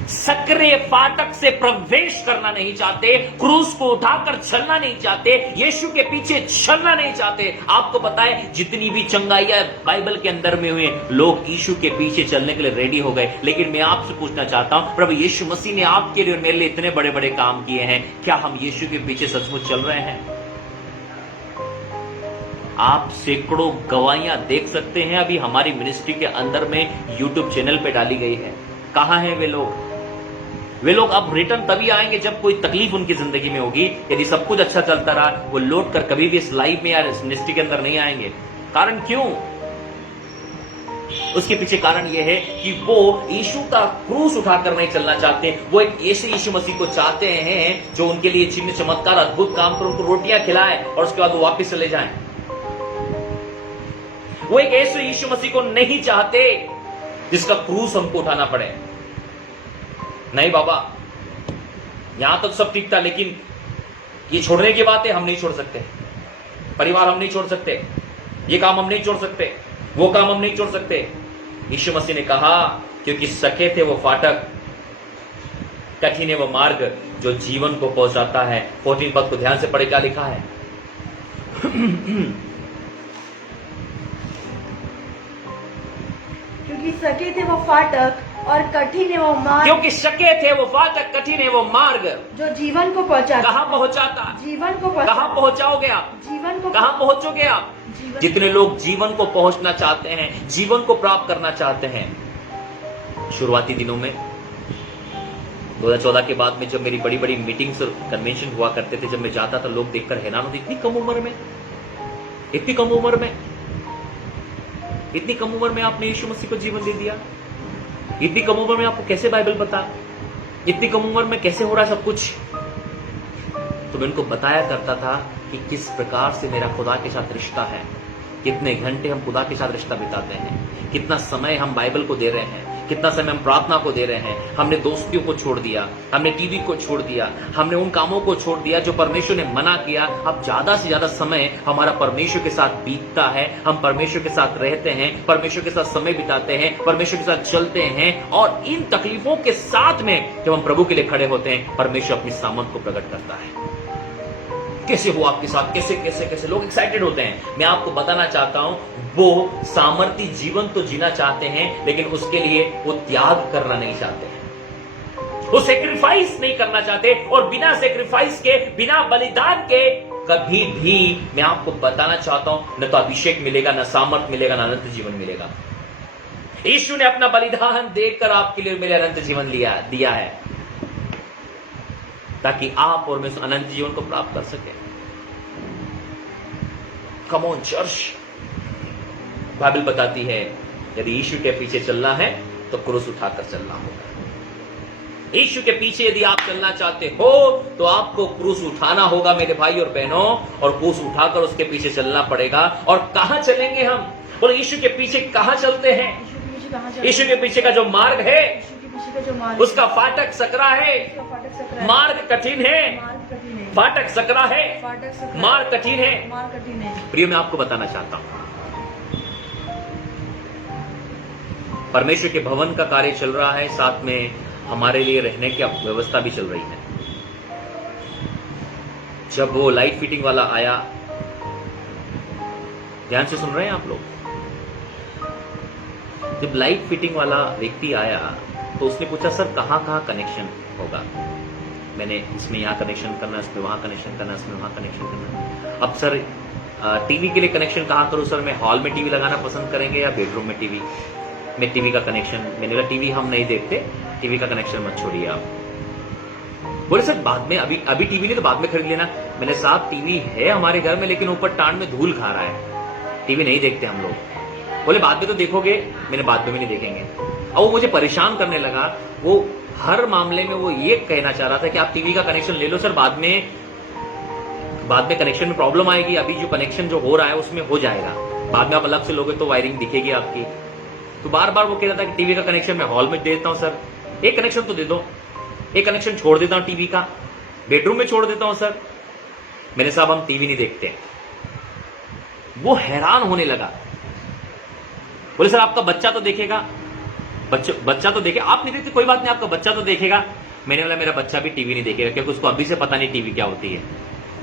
सकरे फाटक से प्रवेश करना नहीं चाहते, क्रूस को उठाकर चलना नहीं चाहते, यीशु के पीछे चलना नहीं चाहते। आपको पता है जितनी भी चंगाइयां बाइबल के अंदर में हुए, लोग यीशु के पीछे चलने के लिए रेडी हो गए। लेकिन मैं आपसे पूछना चाहता हूं, प्रभु यीशु मसीह ने आपके लिए और मेरे लिए इतने बड़े बड़े काम किए हैं, क्या हम यीशु के पीछे सचमुच चल रहे हैं? आप सैकड़ों गवाहियां देख सकते हैं, अभी हमारी मिनिस्ट्री के अंदर में यूट्यूब चैनल पे डाली गई है। कहां हैं वे लोग? वे लोग अब रिटर्न तभी आएंगे जब कोई तकलीफ उनकी जिंदगी में होगी। यदि सब कुछ अच्छा चलता रहा, वो लौट कर कभी भी इस लाइव में या इस मिनिस्ट्री के अंदर नहीं आएंगे। कारण क्यों? उसके पीछे कारण यह है कि वो यीशु का क्रूस उठाकर नहीं चलना चाहते। वो एक ऐसे यीशु मसीह को चाहते हैं जो उनके लिए चिन्ह चमत्कार अद्भुत काम कर उनको रोटियां खिलाए और उसके बाद वो वापस चले जाएं। वो एक ऐसे यीशु मसीह को नहीं चाहते जिसका क्रूस हमको उठाना पड़े। नहीं बाबा, यहां तक सब ठीक था, लेकिन ये छोड़ने की बात है, हम नहीं छोड़ सकते। परिवार हम नहीं छोड़ सकते, ये काम हम नहीं छोड़ सकते, वो काम हम नहीं छोड़ सकते। यीशु मसीह ने कहा क्योंकि सके थे वो फाटक, कठिन है वो मार्ग जो जीवन को पहुंचाता है। 14 पद को ध्यान से पढ़े, क्या लिखा है? क्योंकि सके थे वो फाटक और कठिन है वो मार्ग, क्योंकि सके थे वो फाटक, कठिन है वो मार्ग जो जीवन को पहुंचाता। कहां पहुंचाता? जीवन को कहां पहुंचाओगे आप? जीवन को कहां पहुंचोगे आप? जीवन जितने लोग जीवन को पहुंचना चाहते हैं, जीवन को प्राप्त करना चाहते हैं, शुरुआती दिनों में 2014 के बाद में जब मेरी बड़ी बड़ी मीटिंग्स और कन्वेंशन हुआ करते थे, जब मैं जाता था, लोग देखकर हैरान होते, इतनी कम उम्र में, इतनी कम उम्र में, इतनी कम उम्र में आपने यीशु मसीह को जीवन दे दिया। इतनी कम उम्र में आपको कैसे बाइबल पता? इतनी कम उम्र में कैसे हो रहा है सब कुछ? तो मैं उनको बताया करता था कि किस प्रकार से मेरा खुदा के साथ रिश्ता है, कितने घंटे हम खुदा के साथ रिश्ता बिताते हैं, कितना समय हम बाइबल को दे रहे हैं, कितना समय हम प्रार्थना को दे रहे हैं। हमने दोस्तियों को छोड़ दिया, हमने टीवी को छोड़ दिया, हमने उन कामों को छोड़ दिया जो परमेश्वर ने मना किया। अब ज्यादा से ज्यादा समय हमारा परमेश्वर के साथ बीतता है, हम परमेश्वर के साथ रहते हैं, परमेश्वर के साथ समय बिताते हैं, परमेश्वर के साथ चलते हैं। और इन तकलीफों के साथ में जब हम प्रभु के लिए खड़े होते हैं, परमेश्वर अपनी सामर्थ को प्रकट करता है। कैसे हो आपके साथ, कैसे कैसे कैसे लोग एक्साइटेड होते हैं। मैं आपको बताना चाहता हूं, वो सामर्थी जीवन तो जीना चाहते हैं, लेकिन उसके लिए वो त्याग करना नहीं चाहते हैं, वो सेक्रीफाइस नहीं करना चाहते। और बिना सेक्रीफाइस के, बिना बलिदान के कभी भी, मैं आपको बताना चाहता हूं, न तो अभिषेक मिलेगा, न सामर्थ मिलेगा, न अनंत जीवन मिलेगा। यीशु ने अपना बलिदान देकर आपके लिए मेरे अनंत जीवन दिया है, ताकि आप और मैं अनंत जीवन को प्राप्त कर सके। कम ऑन चर्च, बाइबल बताती है यदि यीशु के पीछे चलना है तो क्रूस उठाकर चलना होगा। यीशु के पीछे यदि आप चलना चाहते हो तो आपको क्रूस उठाना होगा मेरे भाई और बहनों, और क्रूस उठाकर उसके पीछे चलना पड़ेगा। और कहां चलेंगे हम? बोलो, यीशु के पीछे कहां चलते हैं? यीशु के पीछे का जो मार्ग है, उसका फाटक सकरा है, मार्ग कठिन है, फाटक सकरा है, मार्ग कठिन है। प्रिय, मैं आपको बताना चाहता हूं, परमेश्वर के भवन का कार्य चल रहा है, साथ में हमारे लिए रहने की व्यवस्था भी चल रही है। जब वो लाइट फिटिंग वाला आया, ध्यान से सुन रहे हैं आप लोग, जब लाइट फिटिंग वाला व्यक्ति आया तो उसने पूछा, सर कहां कहां कनेक्शन होगा? मैंने इसमें यहाँ कनेक्शन करना, इसमें वहां कनेक्शन करना, इसमें वहां कनेक्शन करना। अब सर टीवी के लिए कनेक्शन कहां करूं? सर मैं हॉल में टीवी लगाना पसंद करेंगे या बेडरूम में टीवी? मैं टीवी का कनेक्शन, मैंने बोला टीवी हम नहीं देखते, टीवी का कनेक्शन मत छोड़िए आप। बोले सर बाद में, अभी टीवी नहीं तो बाद में खरीद लेना। मैंने, साहब टीवी है हमारे घर में, लेकिन ऊपर टांड में धूल खा रहा है, टीवी नहीं देखते हम लोग। बोले बाद में तो देखोगे। मैंने, बाद में भी नहीं देखेंगे। और वो मुझे परेशान करने लगा। वो हर मामले में वो ये कहना चाह रहा था कि आप टीवी का कनेक्शन ले लो सर, बाद में कनेक्शन में प्रॉब्लम आएगी, अभी जो कनेक्शन जो हो रहा है उसमें हो जाएगा, बाद में आप अलग से लोगे तो वायरिंग दिखेगी आपकी। तो बार बार वो कह रहा था कि टीवी का कनेक्शन मैं हॉल में दे देता हूं सर, एक कनेक्शन तो दे दो, एक कनेक्शन छोड़ देता हूं टीवी का, बेडरूम में छोड़ देता हूं सर। मैंने, साहब हम टीवी नहीं देखते। वो हैरान होने लगा। बोले सर आपका बच्चा तो देखेगा। बच्चा तो देखे, आप नहीं देखते कोई बात नहीं, आपका बच्चा तो देखेगा। मैंने बोला मेरा बच्चा भी टीवी नहीं देखेगा, क्योंकि उसको अभी से पता नहीं टीवी क्या होती है।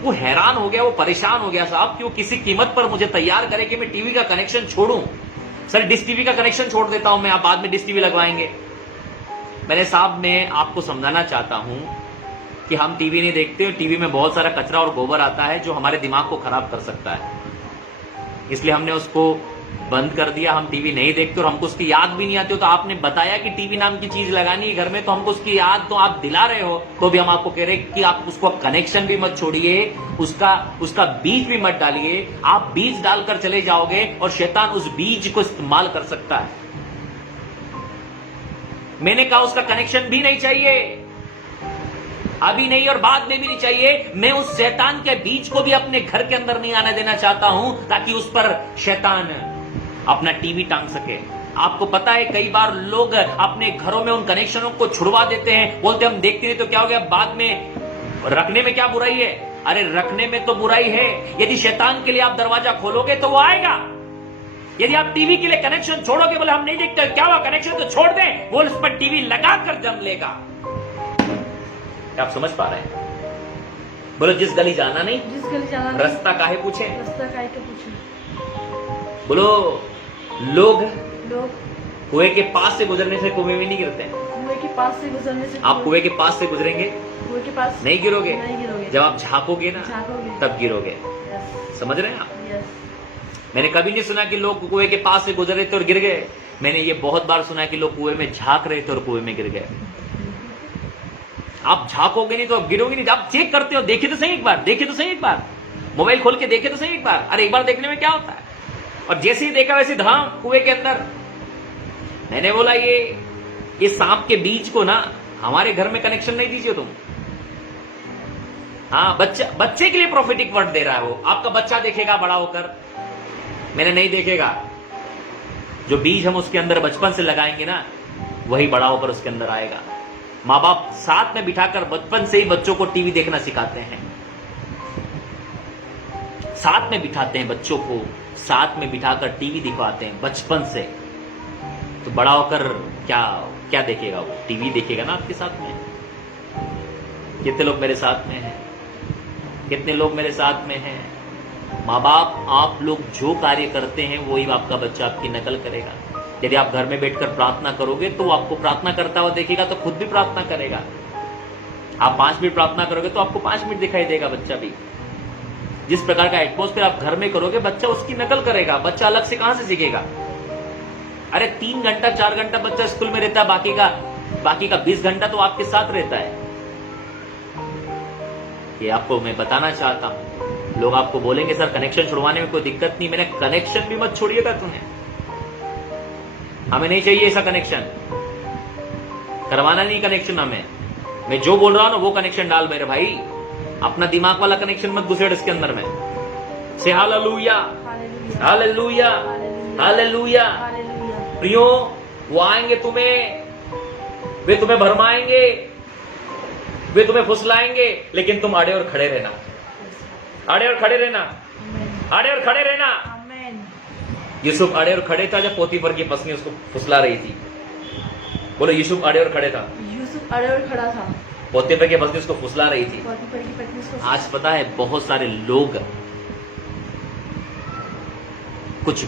वो हैरान हो गया, वो परेशान हो गया, साहब कि वो किसी कीमत पर मुझे तैयार करे कि मैं टीवी का कनेक्शन छोड़ूं। सर डिश टीवी का कनेक्शन छोड़ देता हूं मैं, आप बाद में डिश टीवी लगवाएंगे। मैंने, साहब मैं आपको समझाना चाहता हूं कि हम टीवी नहीं देखते, टीवी में बहुत सारा कचरा और गोबर आता है जो हमारे दिमाग को खराब कर सकता है, इसलिए हमने उसको बंद कर दिया। हम टीवी नहीं देखते और हमको उसकी याद भी नहीं आती हो। तो आपने बताया कि टीवी नाम की चीज लगानी है घर में, तो हमको उसकी याद तो आप दिला रहे हो, तो भी हम आपको कह रहे हैं कि आप उसको कनेक्शन भी मत छोड़िए, उसका बीज भी मत डालिए। आप बीज डालकर चले जाओगे और शैतान उस बीज को इस्तेमाल कर सकता है। मैंने कहा उसका कनेक्शन भी नहीं चाहिए, अभी नहीं और बाद में भी नहीं चाहिए। मैं उस शैतान के बीज को भी अपने घर के अंदर नहीं आने देना चाहता हूं, ताकि उस पर शैतान अपना टीवी टांग सके। आपको पता है कई बार लोग अपने घरों में उन कनेक्शनों को छुड़वा देते हैं, बोलते हम देखते नहीं तो क्या हो गया, बाद में रखने में क्या बुराई है? अरे रखने में तो बुराई है। यदि शैतान के लिए आप दरवाजा खोलोगे तो वो आएगा। यदि आप टीवी के लिए कनेक्शन छोड़ोगे, बोले हम नहीं देखते, क्या हुआ, कनेक्शन तो छोड़ दें, वो उस पर टीवी लगाकर जम लेगा। क्या आप समझ पा रहे हैं? बोलो जिस गली जाना नहीं, जिस गली जाना नहीं, रास्ता काहे पूछे, रास्ता काहे के पूछे। बोलो लोग लोग कुएं के पास से गुजरने से कुएं में नहीं गिरते हैं। कुएं के पास से गुजरने से, आप कुएं के पास से गुजरेंगे, कुएं के पास नहीं गिरोगे। नहीं गिरोगे। जब आप झांकोगे ना, झांकोगे तब गिरोगे। यस समझ रहे हैं आप? यस। मैंने कभी नहीं सुना कि लोग कुएं के पास से गुजर रहे थे और गिर गए। मैंने ये बहुत बार सुना कि लोग कुएं में झांक रहे थे और कुएं में गिर गए। आप झांकोगे नहीं तो आप गिरोगे नहीं। आप चेक करते हो, देखे तो सही एक बार, देखे तो सही एक बार, मोबाइल खोल के देखे तो सही एक बार। अरे एक बार देखने में क्या होता है? और जैसे ही देखा वैसे धाम कुएं के अंदर। मैंने बोला ये सांप के बीज को ना हमारे घर में कनेक्शन नहीं दीजिए तुम। हाँ, बच्चे के लिए प्रोफेटिक वर्ड दे रहा है वो। आपका बच्चा देखेगा बड़ा होकर, मैंने नहीं देखेगा। जो बीज हम उसके अंदर बचपन से लगाएंगे ना, वही बड़ा होकर उसके अंदर आएगा। माँ बाप साथ में बिठाकर बचपन से ही बच्चों को टीवी देखना सिखाते हैं, साथ में बिठाते हैं बच्चों को, साथ में बिठाकर टीवी दिखवाते हैं बचपन से। तो बड़ा होकर क्या देखेगा वो? टीवी देखेगा ना आपके साथ में। कितने लोग मेरे साथ में हैं? कितने लोग मेरे साथ में हैं? माँ बाप, आप लोग जो कार्य करते हैं वही आपका बच्चा आपकी नकल करेगा। यदि आप घर में बैठकर प्रार्थना करोगे तो आपको प्रार्थना करता हुआ देखेगा तो खुद भी प्रार्थना करेगा। आप 5 मिनट प्रार्थना करोगे तो आपको 5 मिनट दिखाई देगा बच्चा भी। जिस प्रकार का एटमोस्फेयर आप घर में करोगे, बच्चा उसकी नकल करेगा। बच्चा अलग से कहां से सीखेगा? अरे 3 घंटा 4 घंटा बच्चा स्कूल में रहता है, बाकी का 20 घंटा तो आपके साथ रहता है। ये आपको मैं बताना चाहता हूं। लोग आपको बोलेंगे सर कनेक्शन छुड़वाने में कोई दिक्कत नहीं। मैंने कनेक्शन भी मत छोड़िएगा तुम्हें, हमें नहीं चाहिए ऐसा कनेक्शन, करवाना नहीं कनेक्शन हमें। मैं जो बोल रहा हूं ना वो कनेक्शन डाल मेरे भाई। अपना दिमाग वाला कनेक्शन मत घुसेड़ इसके अंदर में। से हालेलुया, हालेलुया, हालेलुया। प्रियो, वो आएंगे वे तुम्हें भरमाएंगे, वे तुम्हें फुसलाएंगे, लेकिन तुम अड़े और खड़े रहना, अड़े और खड़े रहना, अड़े और खड़े रहना। यूसुफ अड़े और खड़े था जब पोतीफर की पत्नी उसको फुसला रही थी। बोलो यूसुफ अड़े और खड़े था। यूसुफ अड़े और खड़ा था, पोतीफर की पत्नी उसको फुसला रही थी। पोतीफर की पत्नी उसको आज पता है बहुत सारे लोग, कुछ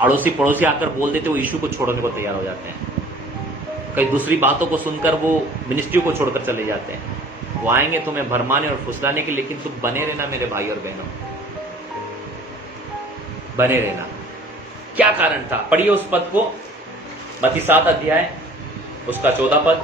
अड़ोसी पड़ोसी आकर बोल देते वो यीशु को छोड़ने को तैयार हो जाते हैं। कई दूसरी बातों को सुनकर वो मिनिस्ट्री को छोड़कर चले जाते हैं। वो आएंगे तुम्हें भरमाने और फुसलाने के, लेकिन तुम बने रहना मेरे भाई और बहनों, बने रहना। क्या कारण था? पढ़िए उस पद को, मत्ती 7 अध्याय उसका 14 पद,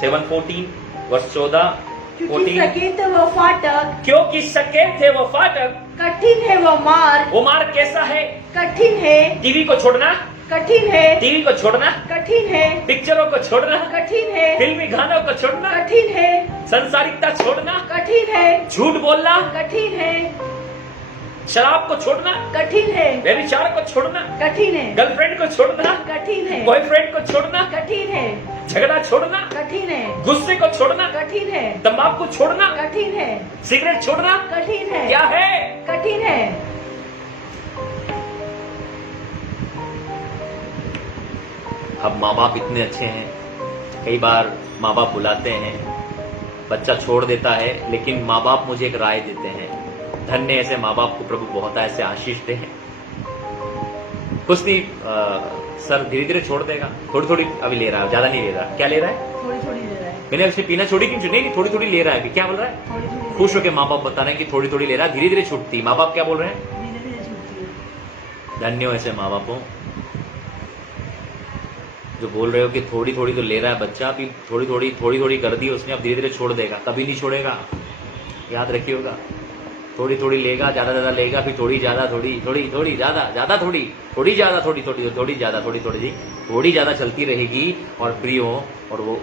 7:14 वर्ष 14। क्योंकि सकेत है वो फाटक, क्योंकि सकेत है वो फाटक, कठिन है वो मार्ग। वो मार्ग कैसा है? कठिन है। टीवी को छोड़ना कठिन है। टीवी को छोड़ना कठिन है। पिक्चरों को छोड़ना कठिन है। फिल्मी गानों को छोड़ना कठिन है। संसारिकता छोड़ना कठिन है। झूठ बोलना कठिन है। शराब को छोड़ना कठिन है। व्यभिचार को छोड़ना कठिन है। गर्लफ्रेंड को छोड़ना कठिन है। बॉयफ्रेंड को छोड़ना कठिन है। झगड़ा छोड़ना कठिन है। गुस्से को छोड़ना कठिन है। तंबाकू छोड़ना कठिन है। सिगरेट छोड़ना कठिन है। क्या है? कठिन है। अब माँ बाप इतने अच्छे हैं, कई बार माँ बाप बुलाते हैं, बच्चा छोड़ देता है, लेकिन माँ बाप मुझे एक राय देते हैं। धन्य ऐसे माँ बाप को प्रभु बहुत ऐसे आशीष दे हैं। कुछ नहीं सर, धीरे धीरे छोड़ देगा, थोड़ी थोड़ी अभी ले रहा है, ज्यादा नहीं ले रहा। क्या ले रहा है? थोड़ी थोड़ी ले रहा है। मैंने उसे पीना छोड़ी क्यों? नहीं, थोड़ी थोड़ी ले रहा है। क्या बोल रहा है? थोड़ी थोड़ी खुश होकर माँ बाप बता रहे हैं कि थोड़ी थोड़ी ले रहा है, धीरे धीरे छूटती। माँ बाप क्या बोल रहे हैं? धीरे धीरे छूटती है। धन्य हो ऐसे माँ बापों जो बोल रहे हो कि थोड़ी थोड़ी तो ले रहा है बच्चा, अभी थोड़ी थोड़ी कर दी उसने, अब धीरे धीरे छोड़ देगा। कभी नहीं छोड़ेगा, याद रखिएगा। थोड़ी थोड़ी लेगा, ज्यादा ज्यादा लेगा, फिर थोड़ी ज्यादा, थोड़ी थोड़ी थोड़ी ज्यादा, ज्यादा थोड़ी, थोड़ी ज्यादा, थोड़ी थोड़ी थोड़ी ज्यादा, थोड़ी थोड़ी जी, थोड़ी ज्यादा चलती रहेगी और प्रियो, और वो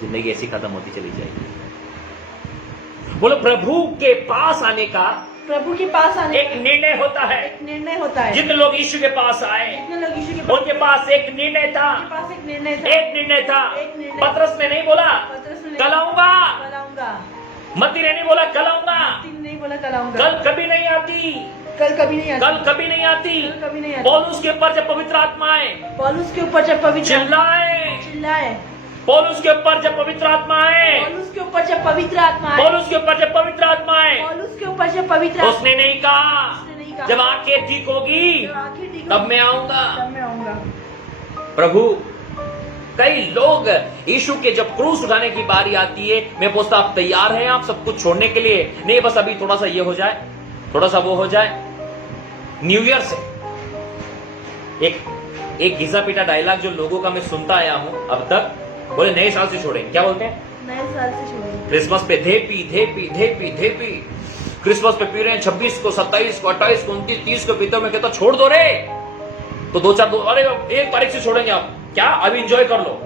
जिंदगी ऐसी खत्म होती चली जाएगी। बोलो प्रभु के पास आने का प्रभु के पास आने एक निर्णय होता है। एक निर्णय होता है। जितने लोग यीशु के पास आए जितने लोग यीशु के उनके पास एक निर्णय था, उनके पास एक निर्णय था। एक निर्णय था। एक निर्णय। पतरस ने नहीं बोला पतरस ने कल आऊंगा, कल आऊंगा। मत्ती ने नहीं बोला कल आऊंगा, तीन नहीं बोला कल आऊंगा। कल कभी नहीं आती, कल कभी नहीं आती। कल कभी नहीं आती। कल कभी नहीं आती। पौलुस के ऊपर जब पवित्र आत्मा आए, पौलुस के ऊपर जब पवित्र चिल्लाए, चिल्लाए, पौलुस के ऊपर जब पवित्र आत्मा आए, पौलुस के ऊपर जब पवित्र आत्मा आए, पौलुस के ऊपर जब पवित्र आत्मा आए, पौलुस के ऊपर जब पवित्र आत्मा उसने नहीं कहा उसने नहीं कहा, जब आंखें ठीक होगी जब आंखें ठीक तब होगी, मैं आऊंगा। तब मैं आऊंगा। प्रभु, कई लोग यीशु के जब क्रूस उठाने की बारी आती है, मैं पूछता आप तैयार हैं आप सब कुछ छोड़ने के लिए? नहीं, बस अभी थोड़ा सा ये हो जाए, थोड़ा सा वो हो जाए। न्यू ईयर से एक घिसा पीटा डायलॉग जो लोगों का मैं सुनता आया हूं अब तक, बोले नए साल से छोड़ेंगे। क्या बोलते हैं? नए साल से छोड़ेंगे। क्रिसमस पे धेपी धेपी धेपी धेपी, क्रिसमस पे पी रहे हैं 26 को, 27 को, 28 को, 29, 30 को पीते हो। मैं कहता छोड़ दो रे, तो अरे 1 तारीख से छोड़ेंगे आप, क्या अभी एंजॉय कर लो।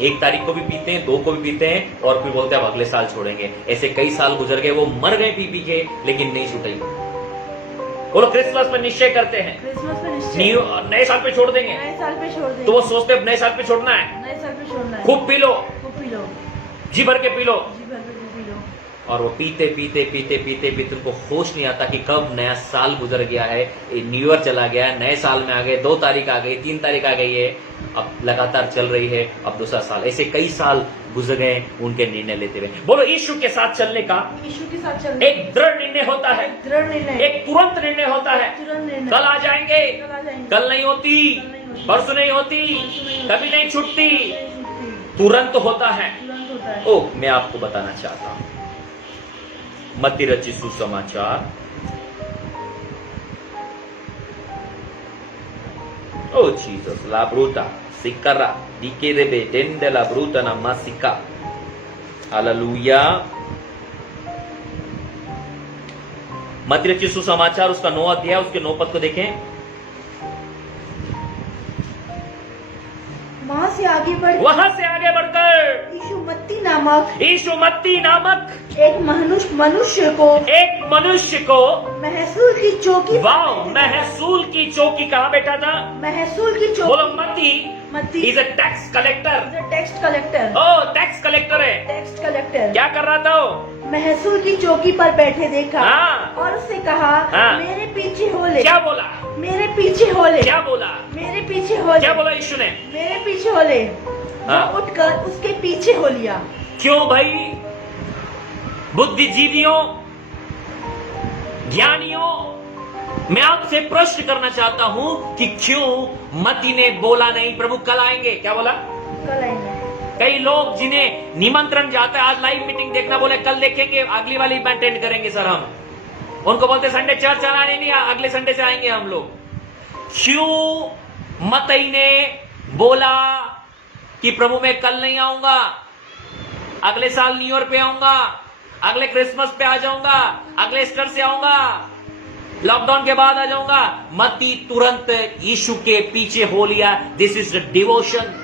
1 तारीख को भी पीते हैं, 2 को भी पीते हैं, और फिर बोलते हैं अब अगले साल छोड़ेंगे। ऐसे कई साल गुजर गए, वो मर गए पी पी के, लेकिन नहीं छूटे। वो लोग क्रिसमस में निश्चय करते हैं क्रिसमस पे निश्चय, नए साल पे छोड़ देंगे, नए साल पे छोड़ देंगे। तो वो सोचते हैं नए साल पे छोड़ना है, नए साल पे छोड़ना है। खूब पी लो, खूब पी लो, जी भर के पी लो, जी भर के खूब पी लो। और वो पीते पीते पीते पीते पीते उनको होश नहीं आता कि कब नया साल गुजर गया है, न्यू ईयर चला गया है, नए साल में आ गए, 2 तारीख आ गई, 3 तारीख आ गई है, अब लगातार चल रही है, अब दूसरा साल। ऐसे कई साल गुजर गए उनके निर्णय लेते हुए। बोलो यीशु के साथ चलने का यीशु के साथ चलने एक दृढ़ निर्णय होता है, दृढ़ निर्णय, एक तुरंत निर्णय होता है। तुरंत निर्णय। कल आ जाएंगे, कल आ जाएंगे, कल नहीं होती, कल नहीं होती, परसों नहीं होती, परसों नहीं होती, कभी नहीं छूटती, नहीं छूटती, तुरंत होता है। तुरंत होता है। ओ, मैं आपको बताना चाहता हूं, मत्ती रचित सुसमाचार, O Jesus la bruta sikara dikerebe dende la bruta na masika, hallelujah. मत्ती रचित सुसमाचार उसका 9 अध्याय, उसके 9 पद को देखें। वहां से आगे बढ़कर यीशु मत्ती नामक एक मनुष्य को महसूल की चौकी, वाओ, महसूल की चौकी कहाँ बैठा था? महसूल की बोलो चौकी। मत्ती is a tax collector. Tax collector, ओ, टैक्स कलेक्टर है। टैक्स कलेक्टर क्या कर रहा था वो? महसूल की चौकी पर बैठे देखा, हाँ। और उससे कहा, हाँ। मेरे पीछे हो ले। क्या बोला? मेरे पीछे हो ले। क्या बोला? मेरे पीछे हो ले। क्या बोला यीशु ने? मेरे पीछे हो ले। हाँ। वो उठकर उसके पीछे हो लिया। क्यों भाई? बुद्धिजीवियों, ज्ञानियों, मैं आपसे प्रश्न करना चाहता हूं कि क्यों मत्ती ने बोला नहीं प्रभु कल आएंगे? क्या बोला? कल आएंगे। कई लोग जिन्हें निमंत्रण जाता है, आज लाइव मीटिंग देखना, बोले कल देखेंगे, अगली वाली अटेंड करेंगे सर हम। उनको बोलते संडे चर्च आने नहीं, अगले संडे से आएंगे हम लोग। क्यों मत्ती ने बोला कि प्रभु मैं कल नहीं आऊंगा, अगले साल न्यू ईयर पे आऊंगा, अगले क्रिसमस पे आ जाऊंगा, अगले ईस्टर से आऊंगा, लॉकडाउन के बाद आ जाऊंगा? मत्ती तुरंत यीशु के पीछे हो लिया। This is the devotion.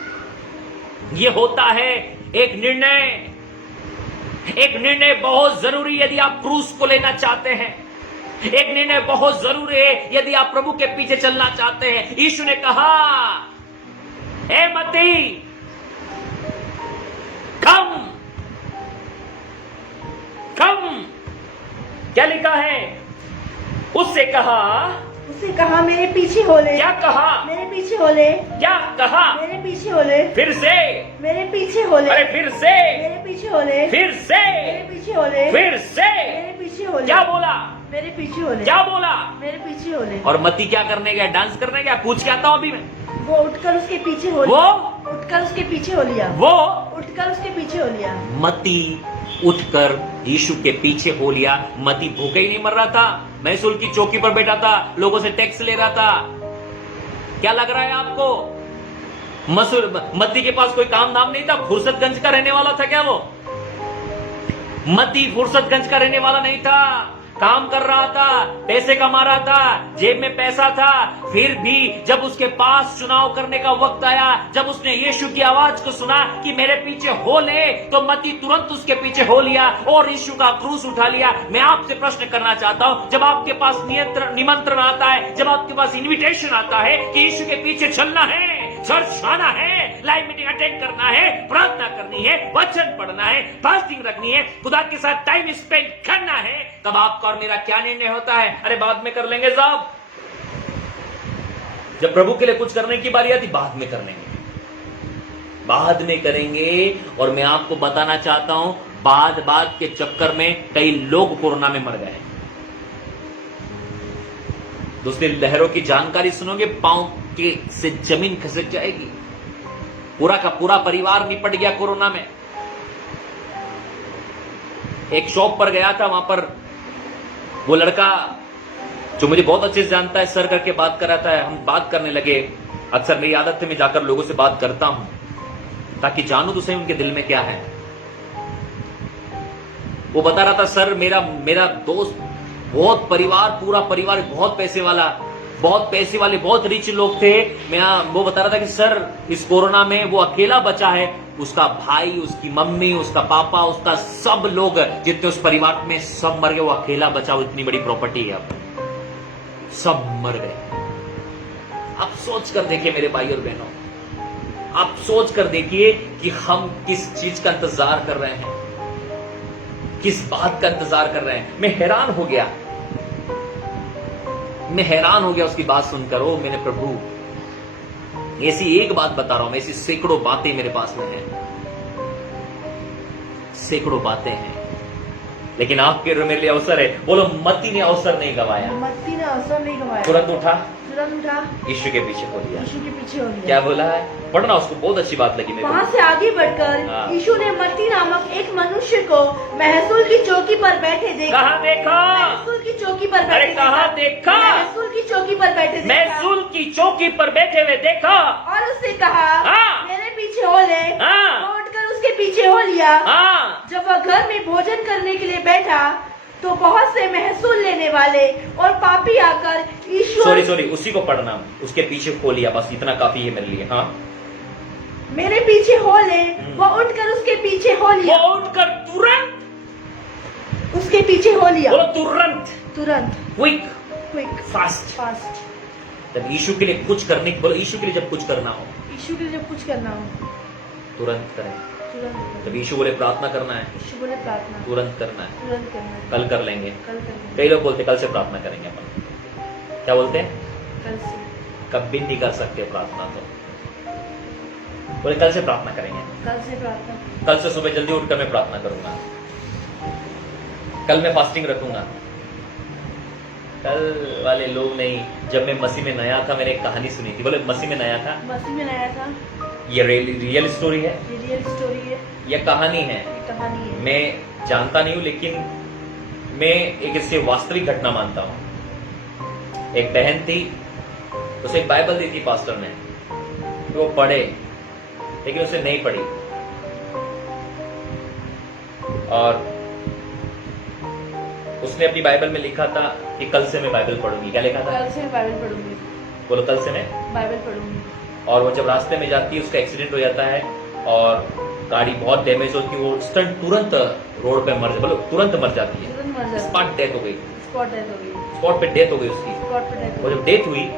ये होता है एक निर्णय। एक निर्णय बहुत जरूरी यदि आप क्रूस को लेना चाहते हैं। एक निर्णय बहुत जरूरी है यदि आप प्रभु के पीछे चलना चाहते हैं। यीशु ने कहा, ए मत्ती, कम क्या लिखा है? उससे कहा मेरे पीछे हो ले। क्या कहा? मेरे पीछे हो ले। क्या कहा? मेरे पीछे हो ले। फिर से मेरे पीछे हो ले। अरे फिर से मेरे पीछे हो ले। फिर से मेरे पीछे हो ले। फिर से मेरे पीछे हो ले। क्या बोला? मेरे पीछे हो ले। क्या बोला? मेरे पीछे हो ले। और मत्ती क्या करने गया? डांस करने गया? पूछ के आता हूं अभी मैं। वो उठकर उसके पीछे हो लिया। मत्ती उठकर यीशु के पीछे हो लिया। मत्ती भूखे ही नहीं मर रहा था, महसूल की चौकी पर बैठा था, लोगों से टैक्स ले रहा था। क्या लग रहा है आपको? मत्ती के पास कोई काम नाम नहीं था? फुर्सतगंज का रहने वाला था क्या वो? मत्ती फुर्सतगंज का रहने वाला नहीं था। काम कर रहा था, पैसे कमा रहा था, जेब में पैसा था, फिर भी जब उसके पास चुनाव करने का वक्त आया, जब उसने यीशु की आवाज को सुना कि मेरे पीछे हो ले, तो मत्ती तुरंत उसके पीछे हो लिया और यीशु का क्रूस उठा लिया। मैं आपसे प्रश्न करना चाहता हूं, जब आपके पास निमंत्रण आता है, जब आपके पास इनविटेशन आता है कि यीशु के पीछे चलना है, चर्च आना है, लाइव मीटिंग अटेंड करना है, प्रार्थना करनी है, वचन पढ़ना है, फास्टिंग रखनी है, खुदा के साथ टाइम स्पेंड करना है, तब आपका और मेरा क्या निर्णय होता है? अरे बाद में कर लेंगे साहब। जब प्रभु के लिए कुछ करने की बारी आती, बाद में कर लेंगे, बाद में करेंगे। और मैं आपको बताना चाहता हूं, बात के चक्कर में कई लोग कोरोना में मर गए। दूसरी लहरों की जानकारी सुनोगे, पांव के से जमीन खिसक जाएगी। पूरा का पूरा परिवार निपट गया कोरोना में। एक शॉप पर गया था, वहां पर वो लड़का जो मुझे बहुत अच्छे से जानता है, सर करके बात कर रहा था। हम बात करने लगे। अक्सर मेरी आदत है, मैं जाकर लोगों से बात करता हूं ताकि जानूं तो सही उनके दिल में क्या है। वो बता रहा था, सर मेरा दोस्त, बहुत परिवार, पूरा परिवार बहुत पैसे वाले, बहुत रिच लोग थे। वो बता रहा था कि सर इस कोरोना में वो अकेला बचा है, उसका भाई, उसकी मम्मी, उसका पापा, उसका सब लोग जितने उस परिवार में सब मर गए, वो अकेला बचा। वो इतनी बड़ी प्रॉपर्टी है, अब सब मर गए। आप सोच कर देखिए मेरे भाई और बहनों, आप सोच कर देखिए कि हम किस चीज का इंतजार कर रहे हैं, किस बात का इंतजार कर रहे हैं। मैं हैरान हो गया उसकी बात सुनकर। ओ मेरे प्रभु, ऐसी एक बात बता रहा हूं मैं, ऐसी सैकड़ों बातें मेरे पास में हैं, सैकड़ों बातें हैं, लेकिन आपके मेरे लिए अवसर है। बोलो, मत्ती ने अवसर नहीं गवाया, मत्ती ने अवसर नहीं गवाया, तुरंत उठा, यीशु के पीछे हो लिया। यीशु के पीछे हो लिया। क्या बोला है? पढ़ना, उसको बहुत अच्छी बात लगी मेरे वहाँ से आगे बढ़कर यीशु ने मत्ती नामक एक मनुष्य को महसूल की चौकी पर बैठे देखा। कहाँ देखा? महसूल की चौकी पर बैठे। अरे कहाँ देखा? महसूल की चौकी पर बैठे देखा। महसूल की चौकी पर बैठे हुए देखा और उससे कहा, हाँ। मेरे पीछे हो ले। हाँ। वो उठकर उसके पीछे हो लिया। हाँ। जब वह घर में भोजन करने के लिए बैठा तो बहुत से महसूल लेने वाले और पापी आकर ईश्वर, सॉरी, उसी को पढ़ना, उसके पीछे खो लिया, बस इतना काफी है मेरे लिए। हाँ, मेरे पीछे हो ले। वो उठकर उसके पीछे हो लिया। वो उठकर तुरंत उसके पीछे हो लिया। बोलो, तुरंत, क्विक, फास्ट। फास्ट। जब यीशु के लिए कुछ करने, बोलो यीशु के लिए जब कुछ करना हो, यीशु के लिए जब कुछ करना हो तुरंत करें। तुरंत। जब यीशु बोले प्रार्थना करना है, यीशु बोले प्रार्थना तुरंत करना है। तुरंत करना है। कल कर लेंगे। कल करेंगे। कई लोग बोलते कल से प्रार्थना करेंगे अपन। क्या बोलते हैं? कल से। कभी नहीं कर सकते प्रार्थना, तो बोले कल से प्रार्थना करेंगे। कल से प्रार्थना। कल से सुबह जल्दी उठकर मैं प्रार्थना करूंगा। कल मैं फास्टिंग रखूंगा। कल वाले लोग नहीं। जब मैं मसीह में नया था, मैंने एक कहानी सुनी थी। बोले मसीह में नया था, मसीह में नया था। ये रियल स्टोरी है, ये रियल स्टोरी है, ये कहानी है। ये कहानी है। मैं जानता नहीं हूं, लेकिन मैं एक इससे वास्तविक घटना मानता हूं। एक बहन थी, उसे एक बाइबल दी थी पास्टर ने, तो वो पढ़े, लेकिन उसे नहीं पढ़ी। और उसने अपनी बाइबल में लिखा था कि कल से मैं बाइबल पढ़ूंगी। क्या लिखा था? कल से मैं बाइबल पढ़ूंगी। बोलो, कल से मैं बाइबल पढ़ूंगी। और वो जब रास्ते में जाती है, उसका एक्सीडेंट हो जाता है और गाड़ी बहुत डैमेज होती है। वो तुरंत रोड पे मर जाती, बोलो तुरंत मर जाती है। तुरंत मर जाती है। स्पॉट डेथ हो गई। स्पॉट डेथ हो गई। स्पॉट पे डेथ हो गई उसकी। स्पॉट पे डेथ वो जब डेथ हुई,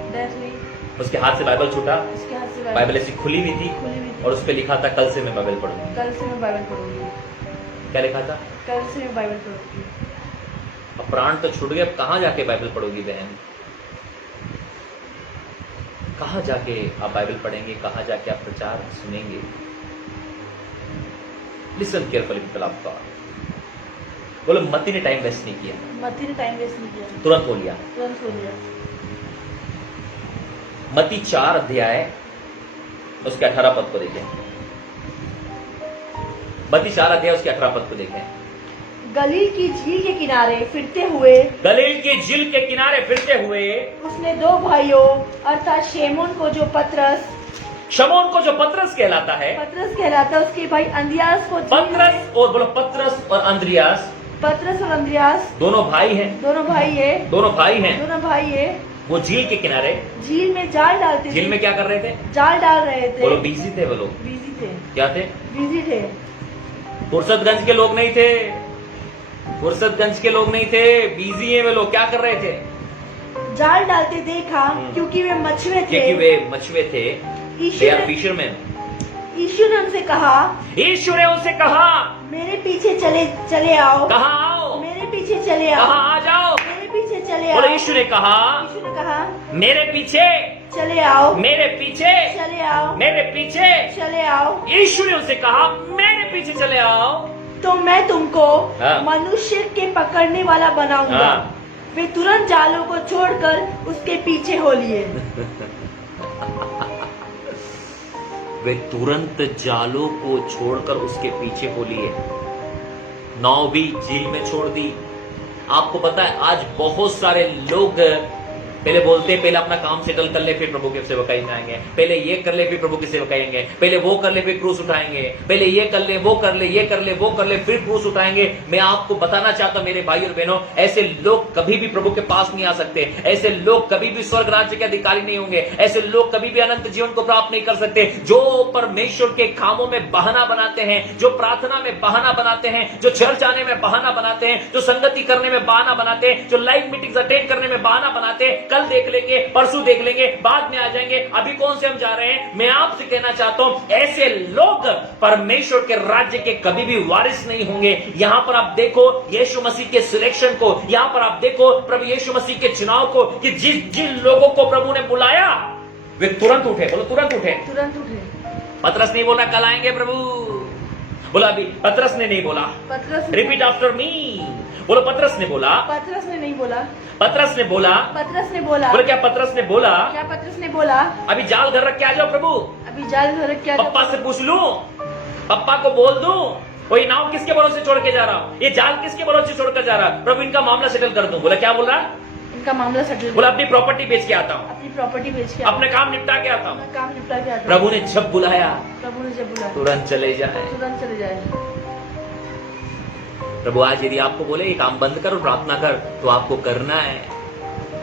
उसके हाथ से बाइबल छूटा, उसके हाथ से बाइबल ऐसी खुली हुई थी खुली हुई थी। और उस पे लिखा था कल से मैं बाइबल पढ़ूंगी। कल से मैं बाइबल पढ़ूंगी। क्या लिखा था? कल से मैं बाइबल पढ़ूंगी। अब प्राण तो छूट गए, अब कहाँ जाके बाइबल पढ़ोगी बहन? कहाँ जाके आप बाइबल पढ़ेंगे? कहाँ जाके आप प्रचार सुनेंगे? Listen carefully people of God. बोलो, मत्ती ने टाइम वेस्ट नहीं किया। मत्ती ने टाइम वेस्ट नहीं किया। तुरंत हो लिया। तुरंत हो लिया। मत्ती 4 अध्याय उसके 18 पद को देखें। मत्ती 4 अध्याय उसके 18 पद को देखें। गलील की झील के किनारे फिरते हुए, गलील की झील के किनारे फिरते हुए, उसने दो भाइयों अर्थात शमौन को जो पतरस कहलाता है, उसके भाई अंद्रियास को पतरस और बोलो, पतरस और अंद्रियास पतरस और अंद्रयास दोनों भाई हैं, दोनों भाई है दोनों भाई हैं। दोनों भाई है वो झील के किनारे झील में जाल डालते झील थे में क्या कर रहे थे? जाल डाल रहे थे वो लोग बिजी थे, वो लोग बिजी थे क्या थे? बिजी थे फुर्सतगंज के लोग नहीं थे, फुर्सतगंज के लोग नहीं थे, बिजी हैं वे लोग। क्या कर रहे थे? जाल डालते देखा क्योंकि वे मछुए थे क्योंकि वे मछुए थे। यीशु दे आर ने फिशरमैन। यीशु ने उनसे कहा यीशु ने उनसे कहा, मेरे पीछे चले चले आओ कहाँ आओ? मेरे पीछे चले आओ कहाँ आ जाओ? मेरे पीछे चले आओ बोले यीशु ने कहा, यीशु ने कहा मेरे पीछे, चले आओ मेरे पीछे, चले आओ मेरे पीछे। चले आओ यीशु ने उनसे कहा, मेरे पीछे चले आओ। तो मैं तुमको हाँ। मनुष्य के पकड़ने वाला बनाऊंगा हाँ। वे तुरंत जालों को छोड़कर उसके पीछे हो लिए वे तुरंत जालों को छोड़कर उसके पीछे हो लिए, नाव भी झील में छोड़ दी। आपको पता है आज बहुत सारे लोग पहले बोलते हैं पहले अपना काम सेटल कर ले फिर प्रभु के सेवकाई में आएंगे, पहले ये कर ले फिर प्रभु की सेवकाई आएंगे, पहले वो कर ले फिर क्रूस उठाएंगे, पहले ये कर ले वो कर ले, ये कर ले वो कर ले, फिर क्रूस उठाएंगे। मैं आपको बताना चाहता हूं मेरे भाई और बहनों, ऐसे लोग कभी भी प्रभु के पास नहीं आ सकते, ऐसे लोग कभी भी स्वर्ग राज्य के अधिकारी नहीं होंगे, ऐसे लोग कभी भी अनंत जीवन को प्राप्त नहीं कर सकते। जो परमेश्वर के कामों में बहाना बनाते हैं, जो प्रार्थना में बहाना बनाते हैं, जो चर्च आने में बहाना बनाते हैं, जो संगति करने में बहाना बनाते हैं, जो लाइव मीटिंग्स अटेंड करने में बहाना बनाते हैं, कल देख लेंगे, परसों देख लेंगे, बाद में आ जाएंगे, अभी कौन से हम जा रहे हैं। मैं आपसे कहना चाहता हूं ऐसे लोग परमेश्वर के राज्य के कभी भी वारिस नहीं होंगे। यहां पर आप देखो यीशु मसीह के सिलेक्शन को, यहां पर आप देखो प्रभु यीशु मसीह के चुनाव को, कि जिन लोगों को प्रभु ने बुलाया वे तुरंत उठे। बोलो तुरंत उठे। तुरंत उठे पतरस नहीं बोला कल आएंगे प्रभु, बोला अभी पतरस ने नहीं बोला। पतरस रिपीट आफ्टर मी। बोलो पतरस ने बोला। पतरस ने नहीं बोला पतरस ने बोला। पतरस ने बोला बोले क्या पतरस ने बोला? क्या पतरस ने बोला अभी जाल घर रख के आ जाओ प्रभु, अभी जाल घर क्या पप्पा से पूछ लूं, पप्पा को बोल दूं, कोई नाव किसके भरोसे छोड़ के जा रहा हूं, ये जाल किसके भरोसे छोड़कर जा रहा, प्रभु इनका मामला सेटल कर दूं। बोला क्या बोल रहा? इनका मामला सेटल बोला अपनी प्रॉपर्टी बेच के आता हूं, अपनी प्रॉपर्टी बेच के अपने काम निपटा के आता हूं। अपना काम निपटा के आता प्रभु ने जब बुलाया प्रभु ने जब बुलाया तुरंत चले जाए। तुरंत चले जाए। प्रभु आज यदि आपको बोले ये काम बंद कर और प्रार्थना कर तो आपको करना है।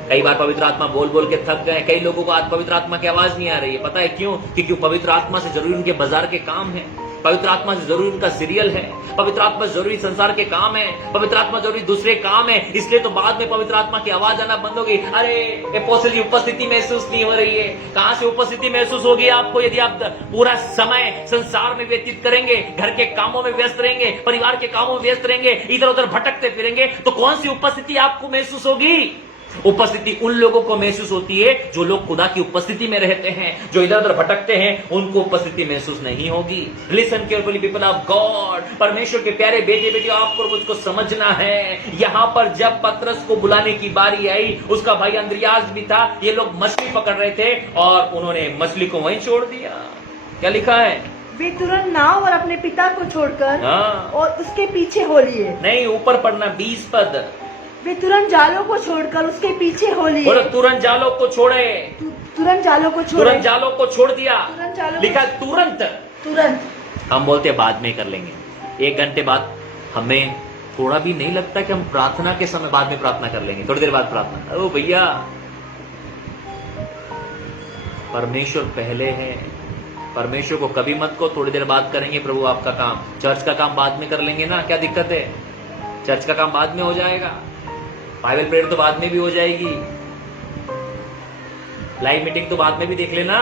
कई बार पवित्र आत्मा बोल बोल के थक गए, कई लोगों को आज पवित्र आत्मा की आवाज नहीं आ रही है। पता है क्यों? क्योंकि पवित्र आत्मा से जरूरी उनके बाजार के काम है, पवित्र आत्मा से जरूरी उनका सीरियल है, पवित्र आत्मा से जरूरी संसार के काम है, पवित्र आत्मा जरूरी दूसरे काम है। इसलिए तो बाद में पवित्र आत्मा की आवाज आना बंद हो गई। अरे एपोस्टल की उपस्थिति महसूस नहीं हो रही है। कहां से उपस्थिति महसूस होगी आपको? यदि आप पूरा समय संसार में व्यतीत करेंगे, घर के कामों में व्यस्त रहेंगे, परिवार के कामों में व्यस्त रहेंगे, इधर उधर भटकते फिरेंगे, तो कौन सी उपस्थिति आपको महसूस होगी? उपस्थिति उन लोगों को महसूस होती है जो लोग खुदा की उपस्थिति में रहते हैं। जो इधर उधर भटकते हैं उनको उपस्थिति महसूस नहीं होगी। Listen carefully people of God, परमेश्वर के प्यारे बेटे बेटियों, आपको मुझको समझना है। यहां पर जब पतरस को बुलाने की बारी आई, उसका भाई अंद्रयास भी था, ये लोग मछली पकड़ रहे थे और उन्होंने मछली को वहीं छोड़ दिया। क्या लिखा है? वे तुरंत नाव और अपने पिता को छोड़कर हाँ। और उसके पीछे हो लिए। नहीं, ऊपर पढ़ना 20 पद। वे तुरंत जालों को छोड़कर उसके पीछे हो लिए। बोलो तुरंत जालों को छोड़े, तुरंत जालों को छोड़े, तुरंत जालों को छोड़ दिया। तुरंत जालों को- लिखा तुरंत। तुरंत। हम बोलते हैं बाद में कर लेंगे, 1 घंटे बाद। हमें थोड़ा भी नहीं लगता कि हम प्रार्थना के समय बाद में प्रार्थना कर लेंगे, थोड़ी देर बाद प्रार्थना। ओ भैया, परमेश्वर पहले है। परमेश्वर को कभी मत को थोड़ी देर बाद करेंगे प्रभु आपका काम, चर्च का काम बाद में कर लेंगे ना, क्या दिक्कत है? चर्च का काम बाद में हो जाएगा, बाइबल प्रेयर तो बाद में भी हो जाएगी, लाइव मीटिंग तो बाद में भी देख लेना।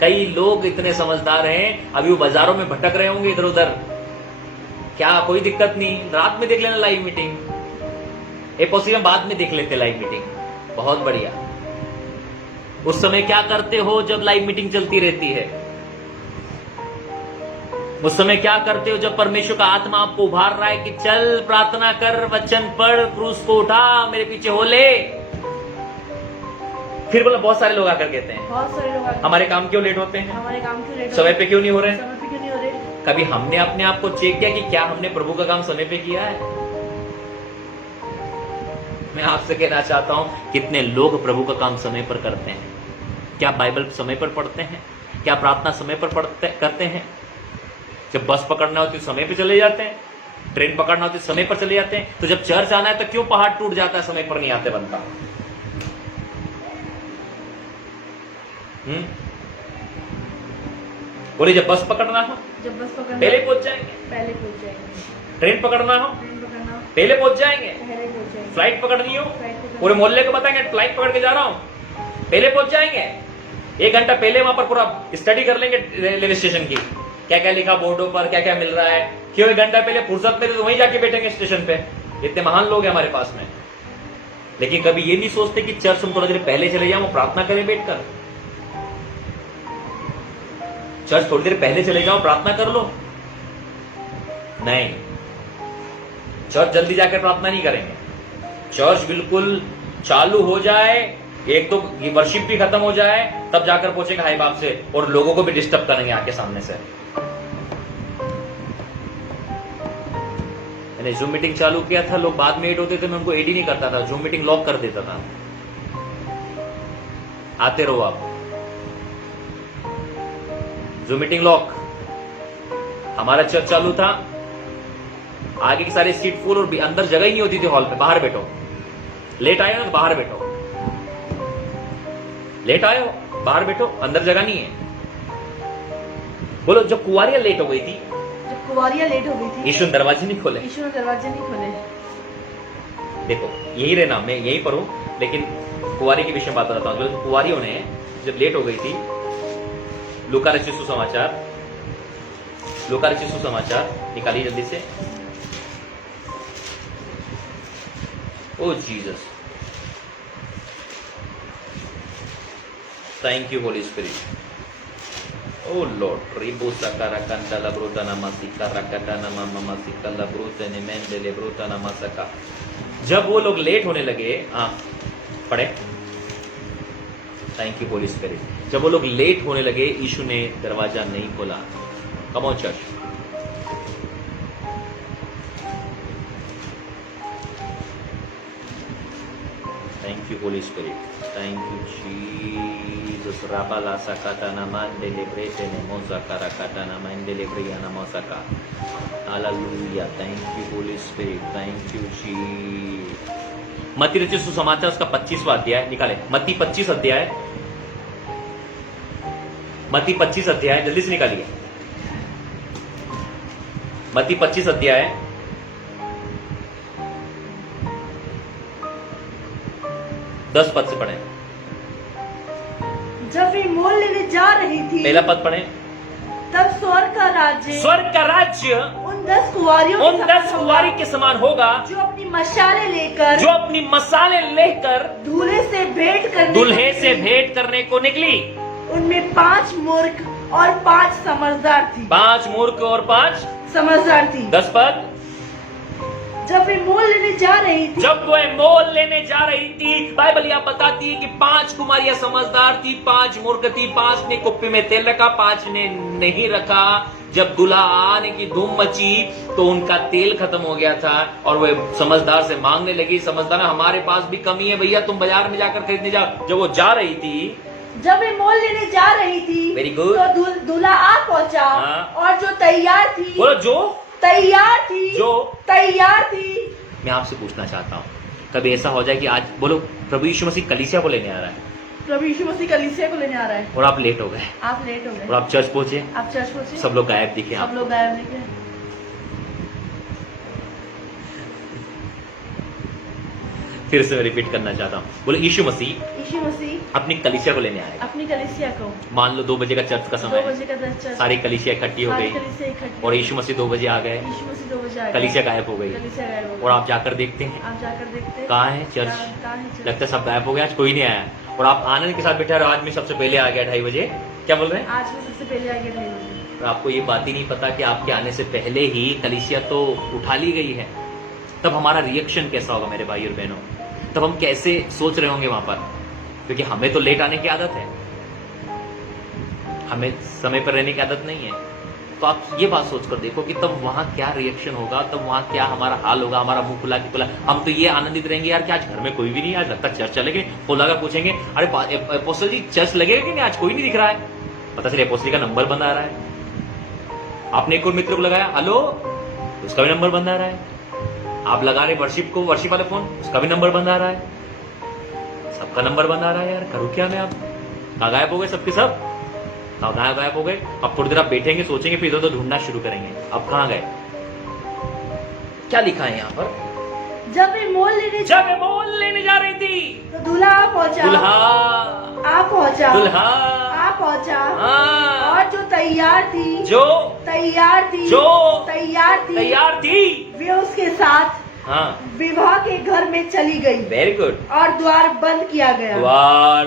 कई लोग इतने समझदार हैं, अभी वो बाजारों में भटक रहे होंगे इधर उधर, क्या कोई दिक्कत नहीं, रात में देख लेना लाइव मीटिंग। एक पॉसिबल बाद में देख लेते लाइव मीटिंग, बहुत बढ़िया। उस समय क्या करते हो जब लाइव मीटिंग चलती रहती है? उस समय क्या करते हो जब परमेश्वर का आत्मा आपको उभार रहा है कि चल प्रार्थना कर, वचन पढ़, क्रूस को उठा, मेरे पीछे हो ले? फिर बोला बहुत सारे लोग आकर कहते हैं बहुत सारे लोग हमारे काम क्यों लेट होते हैं, हमारे काम क्यों लेट समय पे क्यों नहीं हो रहे? समय पे क्यों नहीं हो रहे? कभी हमने अपने आप को चेक किया कि क्या हमने प्रभु का काम समय पे किया है? मैं आपसे कहना चाहता हूं कितने लोग प्रभु का काम समय पर करते हैं? क्या बाइबल समय पर पढ़ते हैं? क्या प्रार्थना समय पर करते हैं? जब बस पकड़ना होती है समय पे चले जाते हैं, ट्रेन पकड़ना होती है समय पर चले जाते हैं, तो जब चर्च आना है तो क्यों पहाड़ टूट जाता है, समय पर नहीं आते बनता। बोले जब बस पकड़ना हो जब बस पकड़ना पहले पहुंच जाएंगे, पहले पहुंच जाएंगे, ट्रेन पकड़ना हो ट्रेन पकड़ना पहले पहुंच जाएंगे, पहले पहुंच जाएंगे, फ्लाइट पकड़नी हो फ्लाइट पकड़ना पूरे मोहल्ले को बताएंगे फ्लाइट पकड़ के जा रहा हूं, पहले पहुंच जाएंगे। 1 घंटा पहले वहां पर पूरा स्टडी कर लेंगे रेलवे स्टेशन की, क्या क्या लिखा बोर्डों पर, क्या क्या मिल रहा है। क्यों 1 घंटा पहले फुर्सत में तो वहीं जाके बैठेंगे स्टेशन पे, इतने महान लोग हैं हमारे पास में। लेकिन कभी ये नहीं सोचते कि चर्च हम थोड़ा देर पहले चले जाओ, प्रार्थना करें बैठकर। चर्च थोड़ी देर पहले चले जाओ, प्रार्थना कर लो। नहीं, चर्च जल्दी जाकर प्रार्थना नहीं करेंगे। चर्च बिल्कुल चालू हो जाए, एक तो वर्शिप भी खत्म हो जाए, तब जाकर पहुंचेंगे हाई बाप से, और लोगों को भी डिस्टर्ब करेंगे आके सामने से। मैंने जूम मीटिंग चालू किया था, लोग बाद में ऐड होते थे, मैं उनको ऐड ही नहीं करता था, जूम मीटिंग लॉक कर देता था। आते रहो आप, जूम मीटिंग लॉक। हमारा चर्च चालू था, आगे की सारी सीट फुल और अंदर जगह ही नहीं होती थी हॉल पे, बाहर बैठो। लेट आए हो तो बाहर बैठो, लेट आए हो बाहर बैठो, अंदर जगह नहीं है। बोलो जब कुंवारियां लेट हो गई थी, जब कुंवारियां लेट हो गई थी, यीशु ने दरवाजे नहीं खोले। यीशु ने दरवाजे नहीं खोले। देखो यही रहना, मैं यही पर हूं, लेकिन कुंवारी के विषय में बात बताता हूं। कुंवारियों ने जब लेट हो गई थी, लूका रचित सुसमाचार, लूका रचित सुसमाचार निकालिए जल्दी से। O Jesus, thank you Holy Spirit. O Lord, रिबो सकारा कंडला ब्रोता नमसिका रकटा नमा ममसिका लब्रोते ने मेंडले ब्रोता नमसका। जब वो लोग लेट होने लगे, पढ़े, थैंक यू होली स्पिरिट। जब वो लोग लेट होने लगे, यीशु ने दरवाजा नहीं खोला। Come on church, thank you Holy Spirit, thank you Jesus. राबाला सकता नमांडे लेब्रेटे ने मोसका रकटा नमांडे लेब्रिया नमसका। Hallelujah, thank you Holy Spirit, thank you ji. मत्ती रचित सुसमाचार उसका 25वां अध्याय निकाले, मत्ती 25 अध्याय, मत्ती 25 अध्याय जल्दी से निकालिए। मत्ती 25 अध्याय 10 पद से पढ़े। जब वे मोल लेने जा रही थी, पहला पद पढ़े। तब स्वर्ग का राज्य, स्वर्ग का राज्य उन 10 कुंवारियों उन 10 कुंवारी के समान होगा, जो अपनी मशालें लेकर, जो अपनी मसाले लेकर दूल्हे से भेंट करने, दुल्हे से भेंट करने को निकली। उनमें 5 मूर्ख और 5 समझदार थी। 5 मूर्ख और 5 समझदार थी। 10 पद। जब वे मोल लेने जा रही थी, जब वह मोल लेने जा रही थी, बाइबल यह बताती है कि 5 कुमारियां समझदार थी, 5 मूर्ख थी, 5 ने कुप्पी में तेल रखा, 5 ने नहीं रखा। जब दूल्हा आने की धूम मची तो उनका तेल खत्म हो गया था, और वह समझदार से मांगने लगी, समझदार हमारे पास भी कमी है भैया, तुम बाजार में जाकर खरीदने जाओ। जब वो जा रही थी, जब वे मोल लेने जा रही थी, वेरी गुड, तो दूल्हा आ पहुंचा, और जो तैयार थी, बोलो जो तैयार थी, जो तैयार थी। मैं आपसे पूछना चाहता हूँ, कभी ऐसा हो जाए कि आज बोलो प्रभु यीशु मसीह कलीसिया को लेने आ रहा है, प्रभु यीशु मसीह कलीसिया को लेने आ रहा है, और आप लेट हो गए, आप लेट हो और गए, आप चर्च पहुंचे, आप चर्च पहुंचे, सब लोग गायब दिखे, सब लोग गायब दिखे। फिर से रिपीट करना चाहता हूँ, बोले यीशु मसीह अपनी कलीसिया को लेने आए। अपनी कलीसिया को, मान लो 2 बजे का चर्च का 2 समय है, बजे का चर्च, सारी कलीसिया इकट्ठी हो सारी गई, कलीसिया इकट्ठी, और यीशु मसीह 2 बजे आ गए, यीशु मसीह 2 बजे आ गए, कलीसिया गायब हो गई, कलीसिया गायब हो गई। और आप जाकर देखते हैं आप जाकर देखते हैं, कहाँ है चर्च, कहाँ है चर्च? लगता है सब गायब हो गया, आज कोई नहीं आया, और आप आनंद के साथ बैठे, आज में सबसे पहले आ गया 2:30 बजे, क्या बोल रहे हैं? आज में सबसे पहले आ गया 2:30 बजे। और आपको ये बात ही नहीं पता कि आपके आने से पहले ही कलीसिया तो उठा ली गई है। तब हमारा रिएक्शन कैसा होगा मेरे भाई और बहनों, तब हम कैसे सोच रहे होंगे वहां पर, क्योंकि हमें तो लेट आने की आदत है, हमें समय पर रहने की आदत नहीं है। तो आप ये बात सोचकर देखो कि तब वहां क्या रिएक्शन होगा, तब वहां क्या हमारा हाल होगा, हमारा मुंह खुला कि खुला। हम तो ये आनंदित रहेंगे यार कि आज घर में कोई भी नहीं, आज लगता चर्च चलेंगे, खोला का पूछेंगे, अरे अपोस्टल जी चर्च लगेगा कि नहीं, आज कोई नहीं दिख रहा है, पता चले अपोस्टल का नंबर बंद आ रहा है। आपने एक और मित्र को लगाया, हेलो उसका भी नंबर बंद आ रहा है। आप लगा रहे वर्शिप को, वर्शिप वाले फोन, उसका भी नंबर बंद आ रहा है। सबका नंबर बंद आ रहा है यार, करूँ क्या मैं? आप कहाँ गायब हो गए सबके सब? कहाँ गायब हो गए? अब थोड़ी देर आप बैठेंगे, सोचेंगे, फिर इधर तो ढूंढना शुरू करेंगे। अब कहाँ गए? क्या लिखा है यहाँ पर? जब वे मोल लेने जा रही थी तो दूल्हा आ पहुंचा। दुल्हा आ पहुंचा। दुल्हा आ पहुंचा। हाँ। और जो तैयार थी जो तैयार थी तैयार थी वे उसके साथ हाँ, विवाह के घर में चली गई वेरी गुड। और द्वार बंद किया गया। द्वार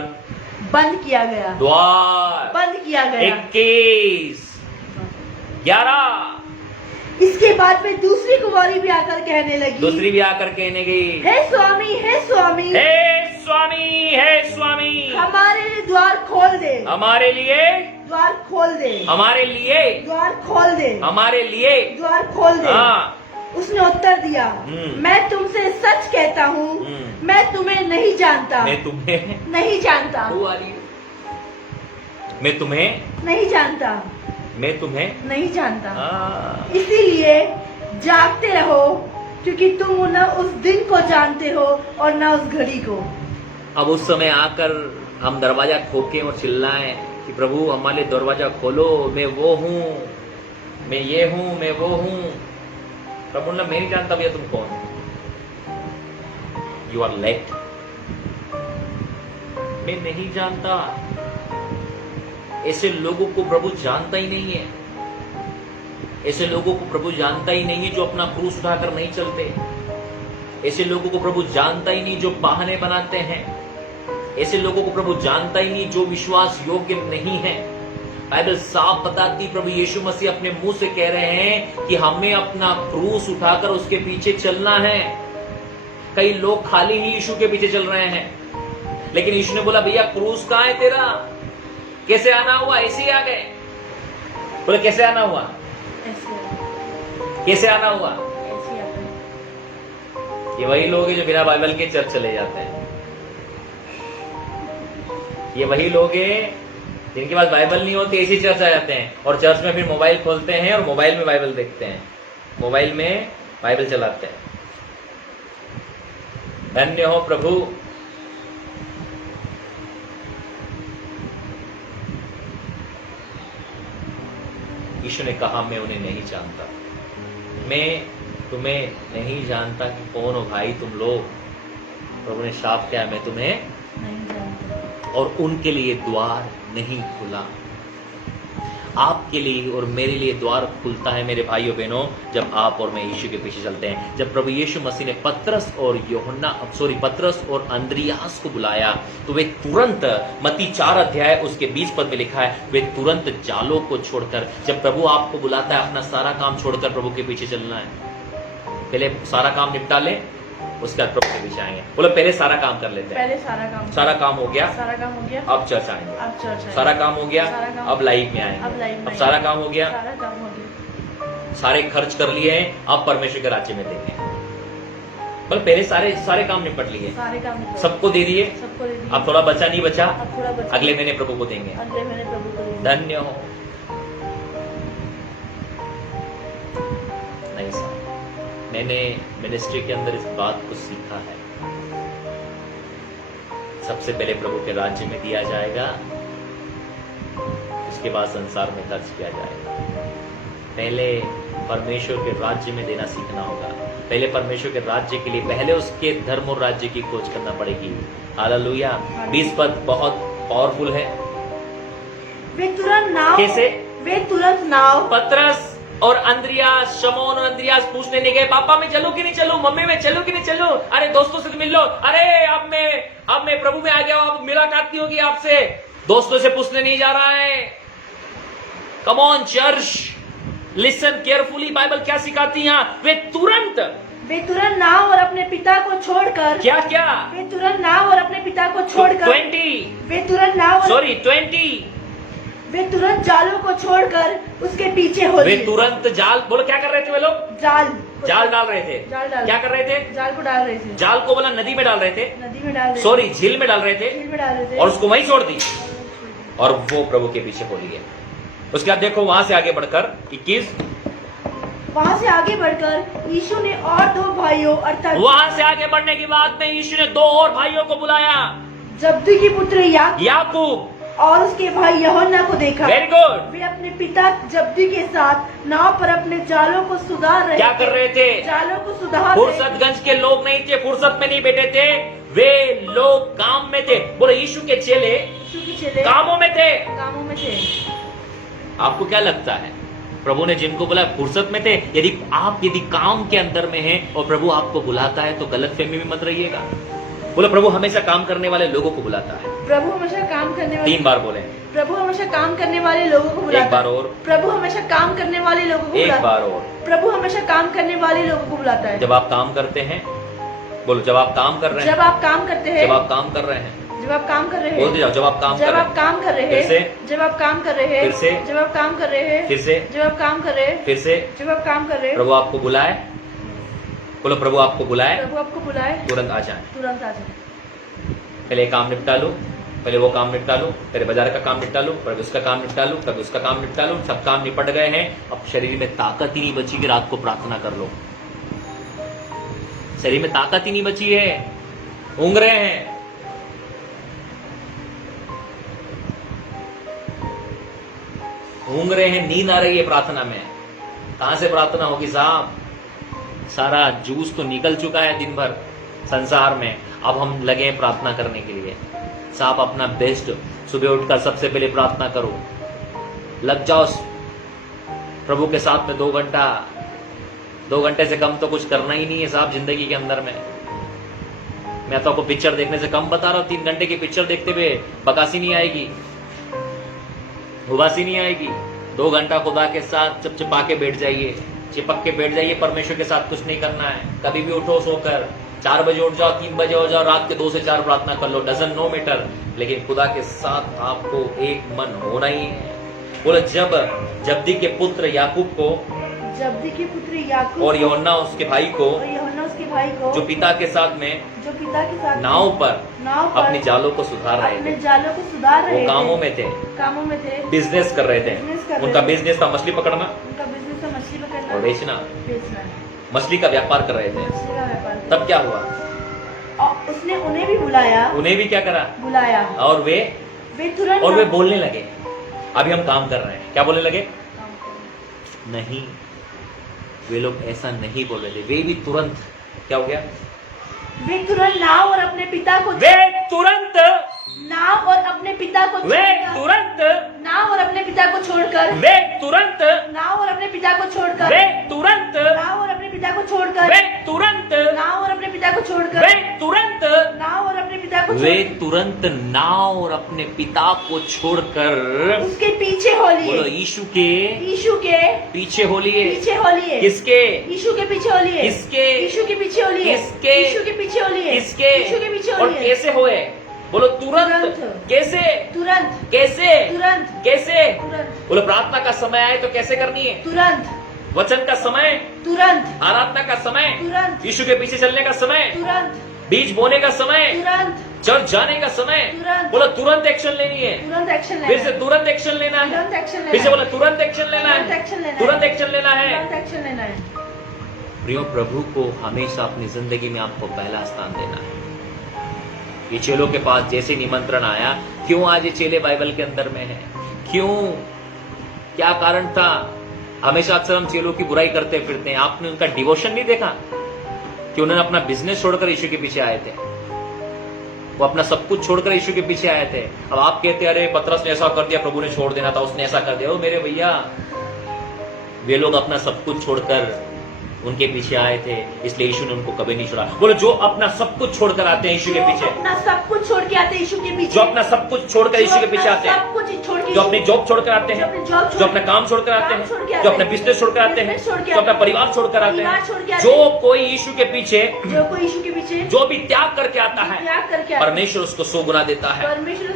बंद किया गया। द्वार बंद किया गया। 21 11 इसके बाद में दूसरी कुंवारी भी आकर कहने लगी। दूसरी भी आकर कहने गई, हे स्वामी, हे स्वामी, हे स्वामी, हे स्वामी, हमारे लिए द्वार खोल दे। हमारे लिए द्वार खोल दे। हमारे लिए द्वार खोल दे। हमारे लिए द्वार खोल दे। हाँ। उसने उत्तर दिया, मैं तुमसे सच कहता हूँ, मैं तुम्हें नहीं जानता। मैं तुम्हें नहीं जानता। मैं तुम्हें नहीं जानता। मैं तुम्हें नहीं जानता। हाँ। इसीलिए जागते रहो, क्योंकि तुम न उस दिन को जानते हो और न उस घड़ी को। अब उस समय आकर हम दरवाजा ठोकें और चिल्लाएं कि प्रभु हमारे लिए दरवाजा खोलो, मैं वो हूँ, मैं ये हूँ, मैं वो हूँ। प्रभु ने मैं नहीं जानता भैया तुम कौन। You are late. मैं नहीं जानता। ऐसे लोगों को प्रभु जानता ही नहीं है। ऐसे लोगों को प्रभु जानता ही नहीं है जो अपना क्रूस उठाकर नहीं चलते। ऐसे लोगों को प्रभु जानता ही नहीं जो बहाने बनाते हैं। ऐसे लोगों को प्रभु जानता ही नहीं जो विश्वास योग्य नहीं है। बाइबल साफ बताती, प्रभु यीशु मसीह अपने मुंह से कह रहे हैं कि हमें अपना क्रूस उठाकर उसके पीछे चलना है। कई लोग खाली ही यीशु के पीछे चल रहे हैं, लेकिन यीशु ने बोला भैया क्रूस कहाँ है तेरा? कैसे आना हुआ? ऐसे ही आ गए। बोले कैसे आना हुआ? कैसे आना हुआ? ये वही लोग हैं जो बिना बाइबल के चर्च चले जाते हैं। ये वही लोग हैं जिनके पास बाइबल नहीं होती, ऐसी चर्च आ जाते हैं और चर्च में फिर मोबाइल खोलते हैं और मोबाइल में बाइबल देखते हैं, मोबाइल में बाइबल चलाते हैं। धन्य हो प्रभु। यीशु ने कहा मैं उन्हें नहीं जानता। मैं तुम्हें नहीं जानता कि कौन हो भाई तुम लोग। प्रभु ने शाप किया मैं तुम्हें नहीं जानता। और उनके लिए द्वार नहीं खुला। आपके लिए और मेरे लिए द्वार खुलता है मेरे भाइयों बहनों, जब आप और मैं यीशु के पीछे चलते हैं। जब प्रभु यीशु मसीह ने पतरस और अंद्रियास को बुलाया तो वे तुरंत, मत्ती 4 अध्याय उसके 20 पद में लिखा है, वे तुरंत जालों को छोड़कर, जब प्रभु आपको बुलाता है अपना सारा काम छोड़कर प्रभु के पीछे चलना है। पहले सारा काम निपटा ले, उसके बाद प्रभु के पीछे आएंगे। बोलो पहले सारा काम कर लेते हैं। पहले सारा काम हो गया, सारा काम हो गया, अब चर्च आएंगे। अब चर्च आएंगे। सारा काम हो गया, सारा काम, अब लाइव में आएंगे। अब सारा काम हो गया, सारा काम हो गया, सारे खर्च कर लिए हैं, अब परमेश्वर के राज्य में देंगे। बोलो पहले सारे काम निपट लिए, सारे काम सबको दे दिए, सबको दे दिए। अब थोड़ा बचा नहीं बचा, अब थोड़ा बचा, अगले महीने प्रभु को देंगे। अगले महीने प्रभु को देंगे। धन्य हो। नहीं साहब, मैंने मिनिस्ट्री के अंदर इस बात को सीखा है। सबसे पहले प्रभु के राज्य में दिया जाएगा, उसके बाद संसार में खर्च किया जाएगा। पहले परमेश्वर के राज्य में देना सीखना होगा। पहले परमेश्वर के राज्य के लिए पहले उसके धर्म और राज्य की खोज करना पड़ेगी। हालेलुया। 20 पद बहुत पावरफुल है। वे तुरंत नाव, कैसे? वे तुरंत नाव, पतरस और अंद्रियास, शमौन और अंद्रियास पूछने नहीं गए पापा मैं चलूं कि नहीं चलूं, मम्मी मैं चलूं कि नहीं चलूं, अरे दोस्तों से तो मिल लो, अरे अब मैं प्रभु में आ गया हूं, अब मुलाकात नहीं होगी आपसे। दोस्तों से पूछने नहीं जा रहा है। कम on church, listen carefully, Bible क्या सिखाती है। वे तुरंत नाव और अपने पिता को छोड़कर, क्या वे तुरंत नाव और अपने पिता को छोड़कर, 20 वे तुरंत जालों को छोड़कर उसके पीछे हो वे लिए। तुरंत जाल, बोलो क्या कर रहे थे वे लोग? जाल डाल रहे थे। क्या कर रहे थे? जाल को डाल रहे थे। जाल को बोला नदी में डाल रहे थे, नदी में डाल रहे थे, सॉरी झील में डाल रहे थे, झील में डाल रहे थे, और उसको वहीं छोड़ दी और वो प्रभु के पीछे हो लिए। उसके बाद देखो वहां से आगे बढ़कर 21, वहाँ से आगे बढ़कर यीशु ने और 2 भाइयों अर्थात वहां से आगे बढ़ने के बाद में यीशु ने 2 और भाइयों को बुलाया, जब्दी की पुत्र याकूब। और उसके भाई यूहन्ना को देखा। Very good. वे अपने पिता जब्दी के साथ नाव पर अपने जालों को सुधार रहे क्या कर रहे थे? जालों को सुधार रहे। फुर्सतगंज के लोग नहीं थे, फुर्सत में नहीं बैठे थे, वे लोग काम में थे। बोलो यीशु के चेले यीशु के चेले कामों में थे। कामों में थे। आपको क्या लगता है, प्रभु ने जिनको बुलाया फुर्सत में थे? यदि काम के अंदर में है और प्रभु आपको बुलाता है तो गलतफहमी में मत रहिएगा। बोलो प्रभु हमेशा काम करने वाले लोगों को बुलाता है। प्रभु हमेशा काम करने वाले 3 बार बोले। प्रभु हमेशा काम करने वाले लोगों को बुलाता है। एक बार और। प्रभु हमेशा काम करने वाले लोगों को बुलाता है। एक बार और। प्रभु हमेशा काम करने वाले लोगों को बुलाता है। जब आप काम करते हैं, बोलो जब आप काम कर रहे हैं, जब आप काम करते हैं, जब आप काम कर रहे हैं, जब आप काम कर रहे हैं, बोलते जाओ जब आप काम कर जब रहे आप हैं, काम कर रहे फिर से, हैं, जब आप काम कर रहे हैं, फिर से, जब आप काम कर रहे हैं, फिर से, जब आप काम कर रहे हैं, फिर से, जब आप काम कर रहे हैं, प्रभु आपको बुलाए। बोलो प्रभु आपको बुलाए, प्रभु आपको बुलाए, तुरंत आ जाए। तुरंत आ जाए। पहले काम निपटा लो, पहले वो काम निपटा लो, पहले बाजार का काम निपटा लो, कभी उसका काम निपटा लो, कभी उसका काम निपटा लो। सब काम निपट गए हैं, अब शरीर में ताकत ही नहीं बची कि रात को प्रार्थना कर लो। शरीर में ताकत ही नहीं बची है, ऊँघ रहे हैं। ऊँघ रहे हैं, नींद आ रही है प्रार्थना में। कहां से प्रार्थना होगी साहब? सारा जूस तो निकल चुका है दिन भर संसार में, अब हम लगे हैं प्रार्थना करने के लिए। साहब अपना बेस्ट, सुबह उठकर सबसे पहले प्रार्थना करो, लग जाओ प्रभु के साथ में 2 घंटा। 2 घंटे से कम तो कुछ करना ही नहीं है साहब जिंदगी के अंदर में। मैं तो आपको पिक्चर देखने से कम बता रहा हूं। 3 घंटे की पिक्चर देखते हुए बकासी नहीं आएगी, उबासी नहीं आएगी। 2 घंटा खुदा के साथ चिपका के बैठ जाइए, चिपक के बैठ जाइए। परमेश्वर के साथ कुछ नहीं करना है। कभी भी उठो सोकर, 4 बजे उठ जाओ, 3 बजे हो जाओ, रात के 2 से 4 प्रार्थना कर लो, डजन नो मैटर, लेकिन खुदा के साथ आपको एक मन होना ही है। बोलो जब जब्दी के पुत्र याकूब को, जब्दी के पुत्र याकूब और यूहन्ना उसके भाई को, और यूहन्ना उसके भाई को, जो पिता के साथ में नाव पर अपने जालों को सुधार रहे अपने थे, जालों को सुधार रहे वो कामों थे, में थे, कामों में थे, बिजनेस कर रहे थे। उनका बिजनेस था मछली पकड़ना उनका बिजनेस था मछली पकड़ना और बेचना, बेचना, मछली का व्यापार कर रहे थे। मछली का व्यापार। तब क्या हुआ? और उसने उन्हें भी बुलाया, उन्हें भी क्या करा? बुलाया, और वे तुरंत और वे बोलने लगे, अभी हम काम कर रहे हैं। क्या बोलने लगे? नहीं, वे लोग ऐसा नहीं बोल रहे थे। वे भी तुरंत क्या हो गया? वे तुरंत नाव और अपने पिता को वे तुरंत नाव और अपने पिता को वे तुरंत नाव और अपने पिता को छोड़कर वे तुरंत नाव और अपने पिता को छोड़कर वे तुरंत नाव और अपने पिता को छोड़कर वे तुरंत नाव और अपने पिता को छोड़कर वे तुरंत नाव और अपने पिता को वे तुरंत नाव और अपने पिता को छोड़कर उसके पीछे हो बोलो लिए, यीशु के पीछे हो लिए। पीछे हो लिए। किसके? यीशु के पीछे हो लिए। किसके? यीशु के पीछे हो लिए। किसके? यीशु के पीछे हो लिए। किसके? यीशु के पीछे हो और लिए। कैसे हुए? बोलो तुरंत। तुरंत। कैसे? तुरंत। कैसे? तुरंत। कैसे? तुरंत। बोलो प्रार्थना का समय आए तो कैसे करनी है? तुरंत। वचन का समय, तुरंत। आराधना का समय, तुरंत। यीशु के पीछे चलने का समय, तुरंत। बीज बोने का समय, तुरंत। चर्च जाने का समय। तुरंत। बोलो तुरंत एक्शन लेनी है। तुरंत एक्शन लेना फिर से है। तुरंत एक्शन लेना है। तुरंत एक्शन लेना फिर से है। बोलो तुरंत एक्शन लेना तुरंत है। एक्शन लेना है। तुरंत एक्शन लेना है। तुरंत एक्शन लेना है। प्रियो, प्रभु को हमेशा अपनी जिंदगी में आपको पहला स्थान देना है। ये चेलों के पास जैसे निमंत्रण आया, क्यों आज ये चेले बाइबल के अंदर में है? क्यों? क्या कारण था? हमेशा अक्सर हम चेलों की बुराई करते फिरते हैं। आपने उनका डिवोशन नहीं देखा कि उन्होंने अपना बिजनेस छोड़कर यीशु के पीछे आए थे। वो अपना सब कुछ छोड़कर यीशु के पीछे आए थे। अब आप कहते हैं अरे पतरस ने ऐसा कर दिया, प्रभु ने छोड़ देना था, उसने ऐसा कर दिया। ओ मेरे भैया, वे लोग अपना सब कुछ छोड़कर उनके पीछे आए थे, इसलिए यीशु ने उनको कभी नहीं छोड़ा। बोलो जो अपना सब कुछ छोड़कर आते हैं यीशु के पीछे, अपना सब कुछ छोड़ के आते हैं यीशु के पीछे, जो अपना सब कुछ छोड़कर यीशु के पीछे आते हैं, सब कुछ छोड़ के, जो अपनी जॉब छोड़कर आते हैं, जो अपना काम छोड़कर आते हैं, जो अपना बिजनेस छोड़कर आते हैं, जो अपना परिवार छोड़कर आते हैं, जो कोई यीशु के पीछे, जो कोई यीशु के पीछे जो भी त्याग करके आता है, त्याग करके आता है, परमेश्वर उसको 100 गुना देता है। परमेश्वर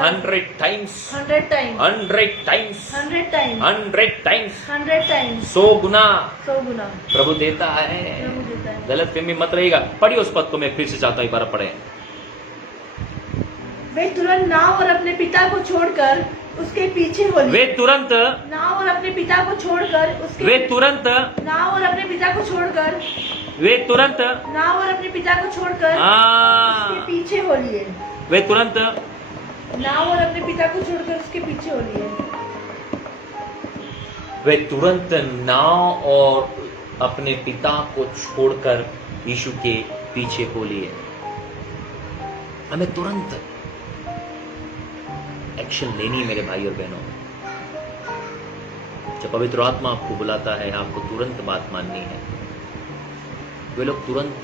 100 times 100 times 100 times 100 times 100 times 100 times 100 गुना 100 गुना प्रभु देता है। प्रभु देता है। गलत फहमी मत रहेगा। पढ़िए उस पद को, मैं फिर से चाहता हूं एक बार पढ़े। वे तुरंत नाव और अपने पिता को छोड़कर उसके पीछे हो लिए। वे तुरंत नाव और अपने पिता को छोड़कर वे तुरंत नाव और अपने पिता को छोड़कर वे तुरंत नाव और अपने पिता को छोड़कर उसके हाँ पीछे हो लिए। वे तुरंत नाव और अपने पिता को छोड़कर उसके पीछे हो लिए। वे तुरंत नाव और अपने पिता को छोड़कर यीशु के पीछे हो लिए। हमें तुरंत एक्शन लेनी है मेरे भाई और बहनों। जब पवित्र आत्मा आपको बुलाता है, आपको तुरंत बात माननी है। वे लोग तुरंत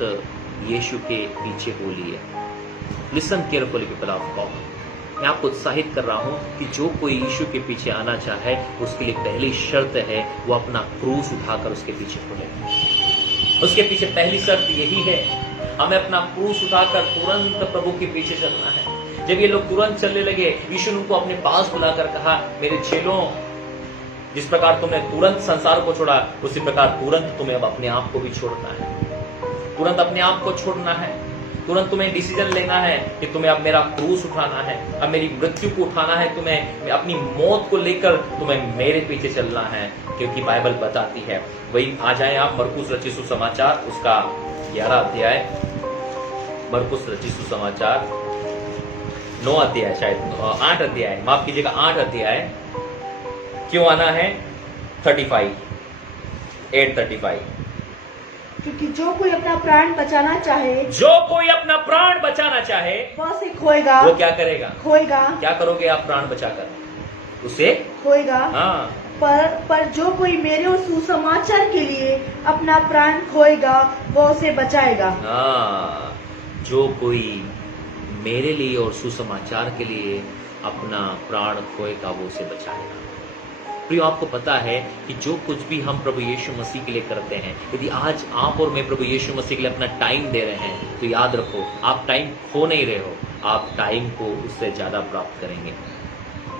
यीशु के पीछे हो लिए। Listen carefully people of God. मैं आपको उत्साहित कर रहा हूं कि जो कोई यीशु के पीछे आना चाहे, उसके लिए पहली शर्त है वो अपना क्रूस उठाकर उसके पीछे खुले। उसके पीछे पहली शर्त यही है, हमें अपना क्रूस उठाकर तुरंत प्रभु के पीछे चलना है। जब ये लोग तुरंत चलने लगे, यीशु ने उनको अपने पास बुलाकर कहा, मेरे चेलों, जिस प्रकार तुमने तुरंत संसार को छोड़ा, उसी प्रकार तुरंत तुम्हें अब अपने आप को भी छोड़ना है। तुरंत अपने आप को छोड़ना है। तुरंत तुम्हें डिसीजन लेना है कि तुम्हें अब मेरा क्रूस उठाना है, अब मेरी मृत्यु को उठाना है, तुम्हें अपनी मौत को लेकर तुम्हें मेरे पीछे चलना है, क्योंकि बाइबल बताती है। वही आ जाए आप मरकुस रचित सुसमाचार उसका 11 अध्याय, मरकुस रचित सुसमाचार 9 अध्याय, शायद 8 अध्याय, माफ कीजिएगा 8 अध्याय। क्यों आना है 35, 8:35। क्योंकि जो कोई अपना प्राण बचाना चाहे, जो कोई अपना प्राण बचाना चाहे, वह उसे खोएगा। वो क्या करेगा? खोएगा। क्या करोगे आप प्राण बचाकर? उसे खोएगा। हाँ, पर जो कोई मेरे और सुसमाचार के लिए अपना प्राण खोएगा, वह उसे बचाएगा। हाँ, जो कोई मेरे लिए और सुसमाचार के लिए अपना प्राण खोएगा, वो उसे बचाएगा। प्रियो, आपको पता है कि जो कुछ भी हम प्रभु यीशु मसीह के लिए करते हैं, यदि आज आप और मैं प्रभु यीशु मसीह के लिए अपना टाइम दे रहे हैं, तो याद रखो, आप टाइम खो नहीं रहे हो, आप टाइम को उससे ज्यादा प्राप्त करेंगे।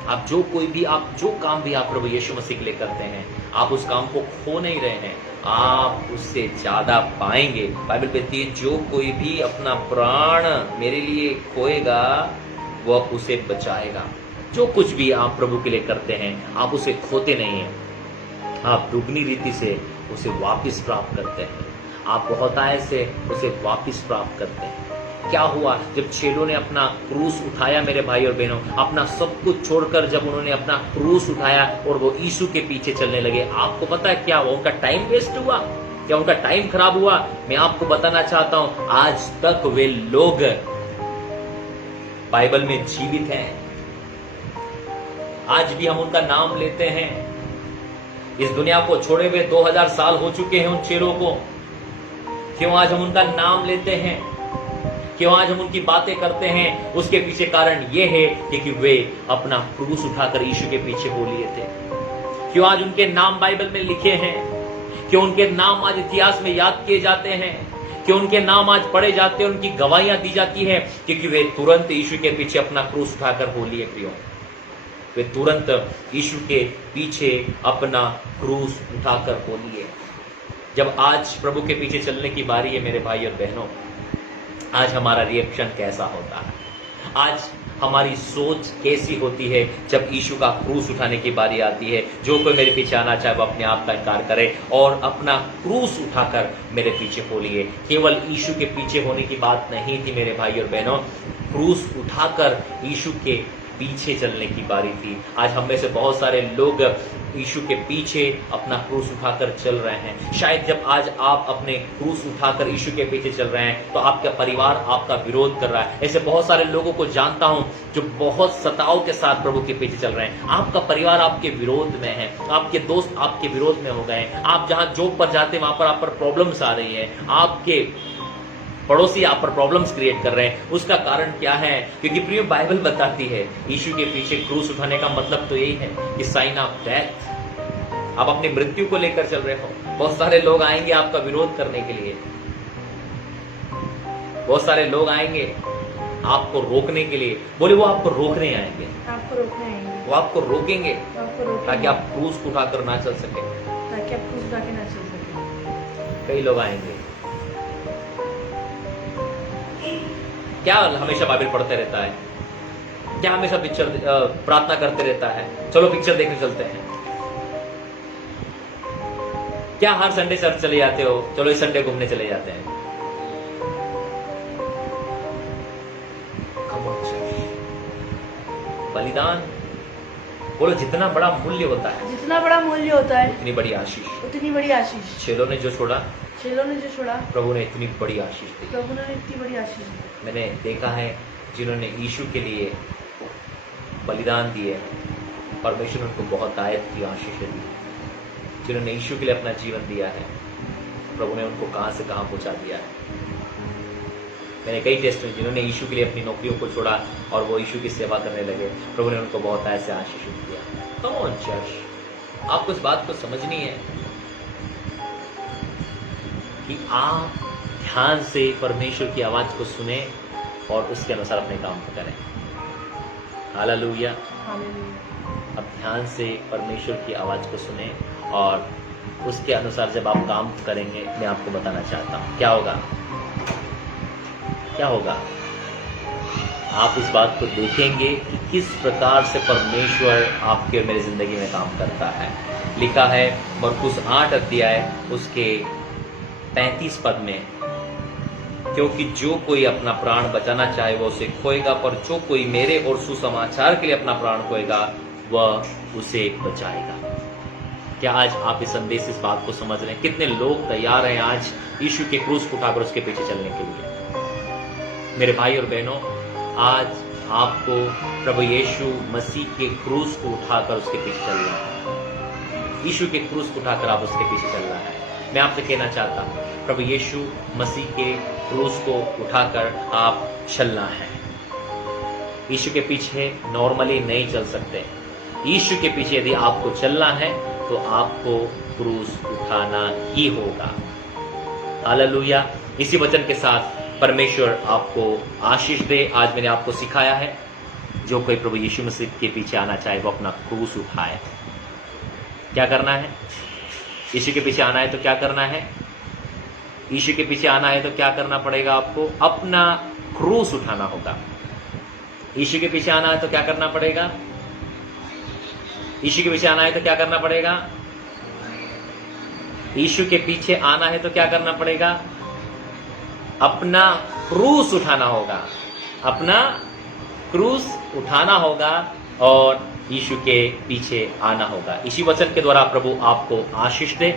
आप जो काम भी आप प्रभु यीशु मसीह के लिए करते हैं, आप उस काम को खो नहीं रहे हैं, आप उससे ज्यादा पाएंगे। बाइबल कहती है, जो कोई भी अपना प्राण मेरे लिए खोएगा, वह उसे बचाएगा। जो कुछ भी आप प्रभु के लिए करते हैं, आप उसे खोते नहीं हैं, आप दुगनी रीति से उसे वापस प्राप्त करते हैं, आप बहुतायत से उसे वापस प्राप्त करते हैं। क्या हुआ जब चेलों ने अपना क्रूस उठाया मेरे भाई और बहनों, अपना सब कुछ छोड़कर जब उन्होंने अपना क्रूस उठाया और वो यीशु के पीछे चलने लगे, आपको पता है क्या हुआ? उनका टाइम वेस्ट हुआ? क्या उनका टाइम खराब हुआ? मैं आपको बताना चाहता हूं, आज तक वे लोग बाइबल में जीवित हैं। आज भी हम उनका नाम लेते हैं। इस दुनिया को छोड़े हुए 2000 साल हो चुके हैं उन चेलों को। क्यों आज हम उनका नाम लेते हैं? क्यों आज हम उनकी बातें करते हैं? उसके पीछे कारण यह है कि वे अपना क्रूस उठाकर यीशु के पीछे हो लिए थे। क्यों आज उनके नाम बाइबल में लिखे हैं? क्यों उनके नाम आज इतिहास में याद किए जाते हैं? क्यों उनके नाम आज पढ़े जाते हैं, उनकी गवाहियां दी जाती है? क्योंकि वे तुरंत यीशु के पीछे अपना क्रूस उठाकर हो लिए। प्रियो, वे तुरंत यीशु के पीछे अपना क्रूस उठाकर हो लिए। जब आज प्रभु के पीछे चलने की बारी है मेरे भाई और बहनों, आज हमारा रिएक्शन कैसा होता है? आज हमारी सोच कैसी होती है जब यीशु का क्रूस उठाने की बारी आती है? जो कोई मेरे पीछे आना चाहे वो अपने आप का इनकार करे और अपना क्रूस उठाकर मेरे पीछे हो लिए। केवल यीशु के पीछे होने की बात नहीं थी मेरे भाई और बहनों, क्रूस उठाकर यीशु के पीछे चलने की बारी थी। आज हम में से बहुत सारे लोग यीशु के पीछे अपना क्रूस उठाकर चल रहे हैं। शायद जब आज आप अपने क्रूस उठाकर यीशु के पीछे चल रहे हैं तो आपका परिवार आपका विरोध कर रहा है। ऐसे बहुत सारे लोगों को जानता हूं जो बहुत सताव के साथ प्रभु के पीछे चल रहे हैं। आपका परिवार आपके विरोध में है, आपके दोस्त आपके विरोध में हो गए, आप जहां जॉब पर जाते हैं वहां पर आप पर प्रॉब्लम्स आ रही है, आपके पड़ोसी आप पर प्रॉब्लम्स क्रिएट कर रहे हैं। उसका कारण क्या है? क्योंकि प्रिय, बाइबल बताती है यीशु के पीछे क्रूस उठाने का मतलब तो यही है कि साइन ऑफ डेथ। आप अपनी मृत्यु को लेकर चल रहे हो। बहुत सारे लोग आएंगे आपका विरोध करने के लिए, बहुत सारे लोग आएंगे आपको रोकने के लिए। बोले वो आपको रोकने आएंगे, आपको रोकने आएंगे, वो आपको रोकेंगे ताकि आप ताकि क्रूस उठाकर ना चल सके। आप क्रूस उठा के ना चल सके। कई लोग आएंगे। क्या हमेशा बाइबल पढ़ते रहता है? क्या हमेशा पिक्चर प्रार्थना करते रहता है? चलो पिक्चर देखने चलते हैं। क्या हर संडे चर्च चले जाते हो? चलो इस संडे घूमने चले जाते हैं। Come on, church. बलिदान, बोलो जितना बड़ा मूल्य होता है जितना बड़ा मूल्य होता है इतनी बड़ी आशीष। उतनी बड़ी आशीष। चेलों ने जो छोड़ा, चेलों ने जो छोड़ा, प्रभु ने इतनी बड़ी आशीष दी। प्रभु ने इतनी बड़ी आशीष दी। मैंने देखा है जिन्होंने यीशु के लिए बलिदान दिए, परमेश्वर ने उनको बहुत आयत की आशीष दी। जिन्होंने यीशु के लिए अपना जीवन दिया है, प्रभु ने उनको कहां से कहां पहुंचा दिया है। मैंने कई टेस्ट में जिन्होंने यीशु के लिए अपनी नौकरियों को छोड़ा और वो यीशु की सेवा करने लगे, प्रभु ने उनको बहुत ऐसे आशीष दिया। कम ऑन चर्च, आपको इस बात को समझनी है कि आप ध्यान से परमेश्वर की आवाज को सुने और उसके अनुसार अपने काम को करें। हालेलुया। हालेलुया। अब ध्यान से परमेश्वर की आवाज को सुने और उसके अनुसार जब आप काम करेंगे, मैं आपको बताना चाहता हूं क्या होगा। क्या होगा? आप इस बात को देखेंगे कि किस प्रकार से परमेश्वर आपके और मेरी जिंदगी में काम करता है। लिखा है मरकुस 8 अध्याय उसके 35 पद में, क्योंकि जो कोई अपना प्राण बचाना चाहे वह उसे खोएगा, पर जो कोई मेरे और सुसमाचार के लिए अपना प्राण खोएगा वह उसे बचाएगा। क्या आज आप इस संदेश, इस बात को समझ रहे हैं? कितने लोग तैयार हैं आज यीशु के क्रूस को उठाकर उसके पीछे चलने के लिए? मेरे भाई और बहनों, आज आपको प्रभु यीशु मसीह के क्रूस को उठाकर उसके पीछे चलना है। यीशु के क्रूस को उठाकर आप उसके पीछे चलना है। मैं आपसे कहना चाहता हूं, प्रभु यीशु मसीह के क्रूस को उठाकर आप चलना है। यीशु के पीछे नॉर्मली नहीं चल सकते। यीशु के पीछे यदि आपको चलना है तो आपको क्रूस उठाना ही होगा। हालेलुया। इसी वचन के साथ परमेश्वर आपको आशीष दे। आज मैंने आपको सिखाया है, जो कोई प्रभु यीशु मसीह के पीछे आना चाहे वो अपना क्रूस उठाए। क्या करना है? यीशु के पीछे आना है तो क्या करना है? यीशु के पीछे आना है तो क्या करना पड़ेगा आपको? अपना क्रूस उठाना होगा। यीशु के पीछे आना है तो क्या करना पड़ेगा? यीशु के पीछे आना है तो क्या करना पड़ेगा? यीशु के पीछे आना है तो क्या करना पड़ेगा? अपना क्रूस उठाना होगा। अपना क्रूस उठाना होगा और यीशु के पीछे आना होगा। इसी वचन के द्वारा प्रभु आपको आशीष दे।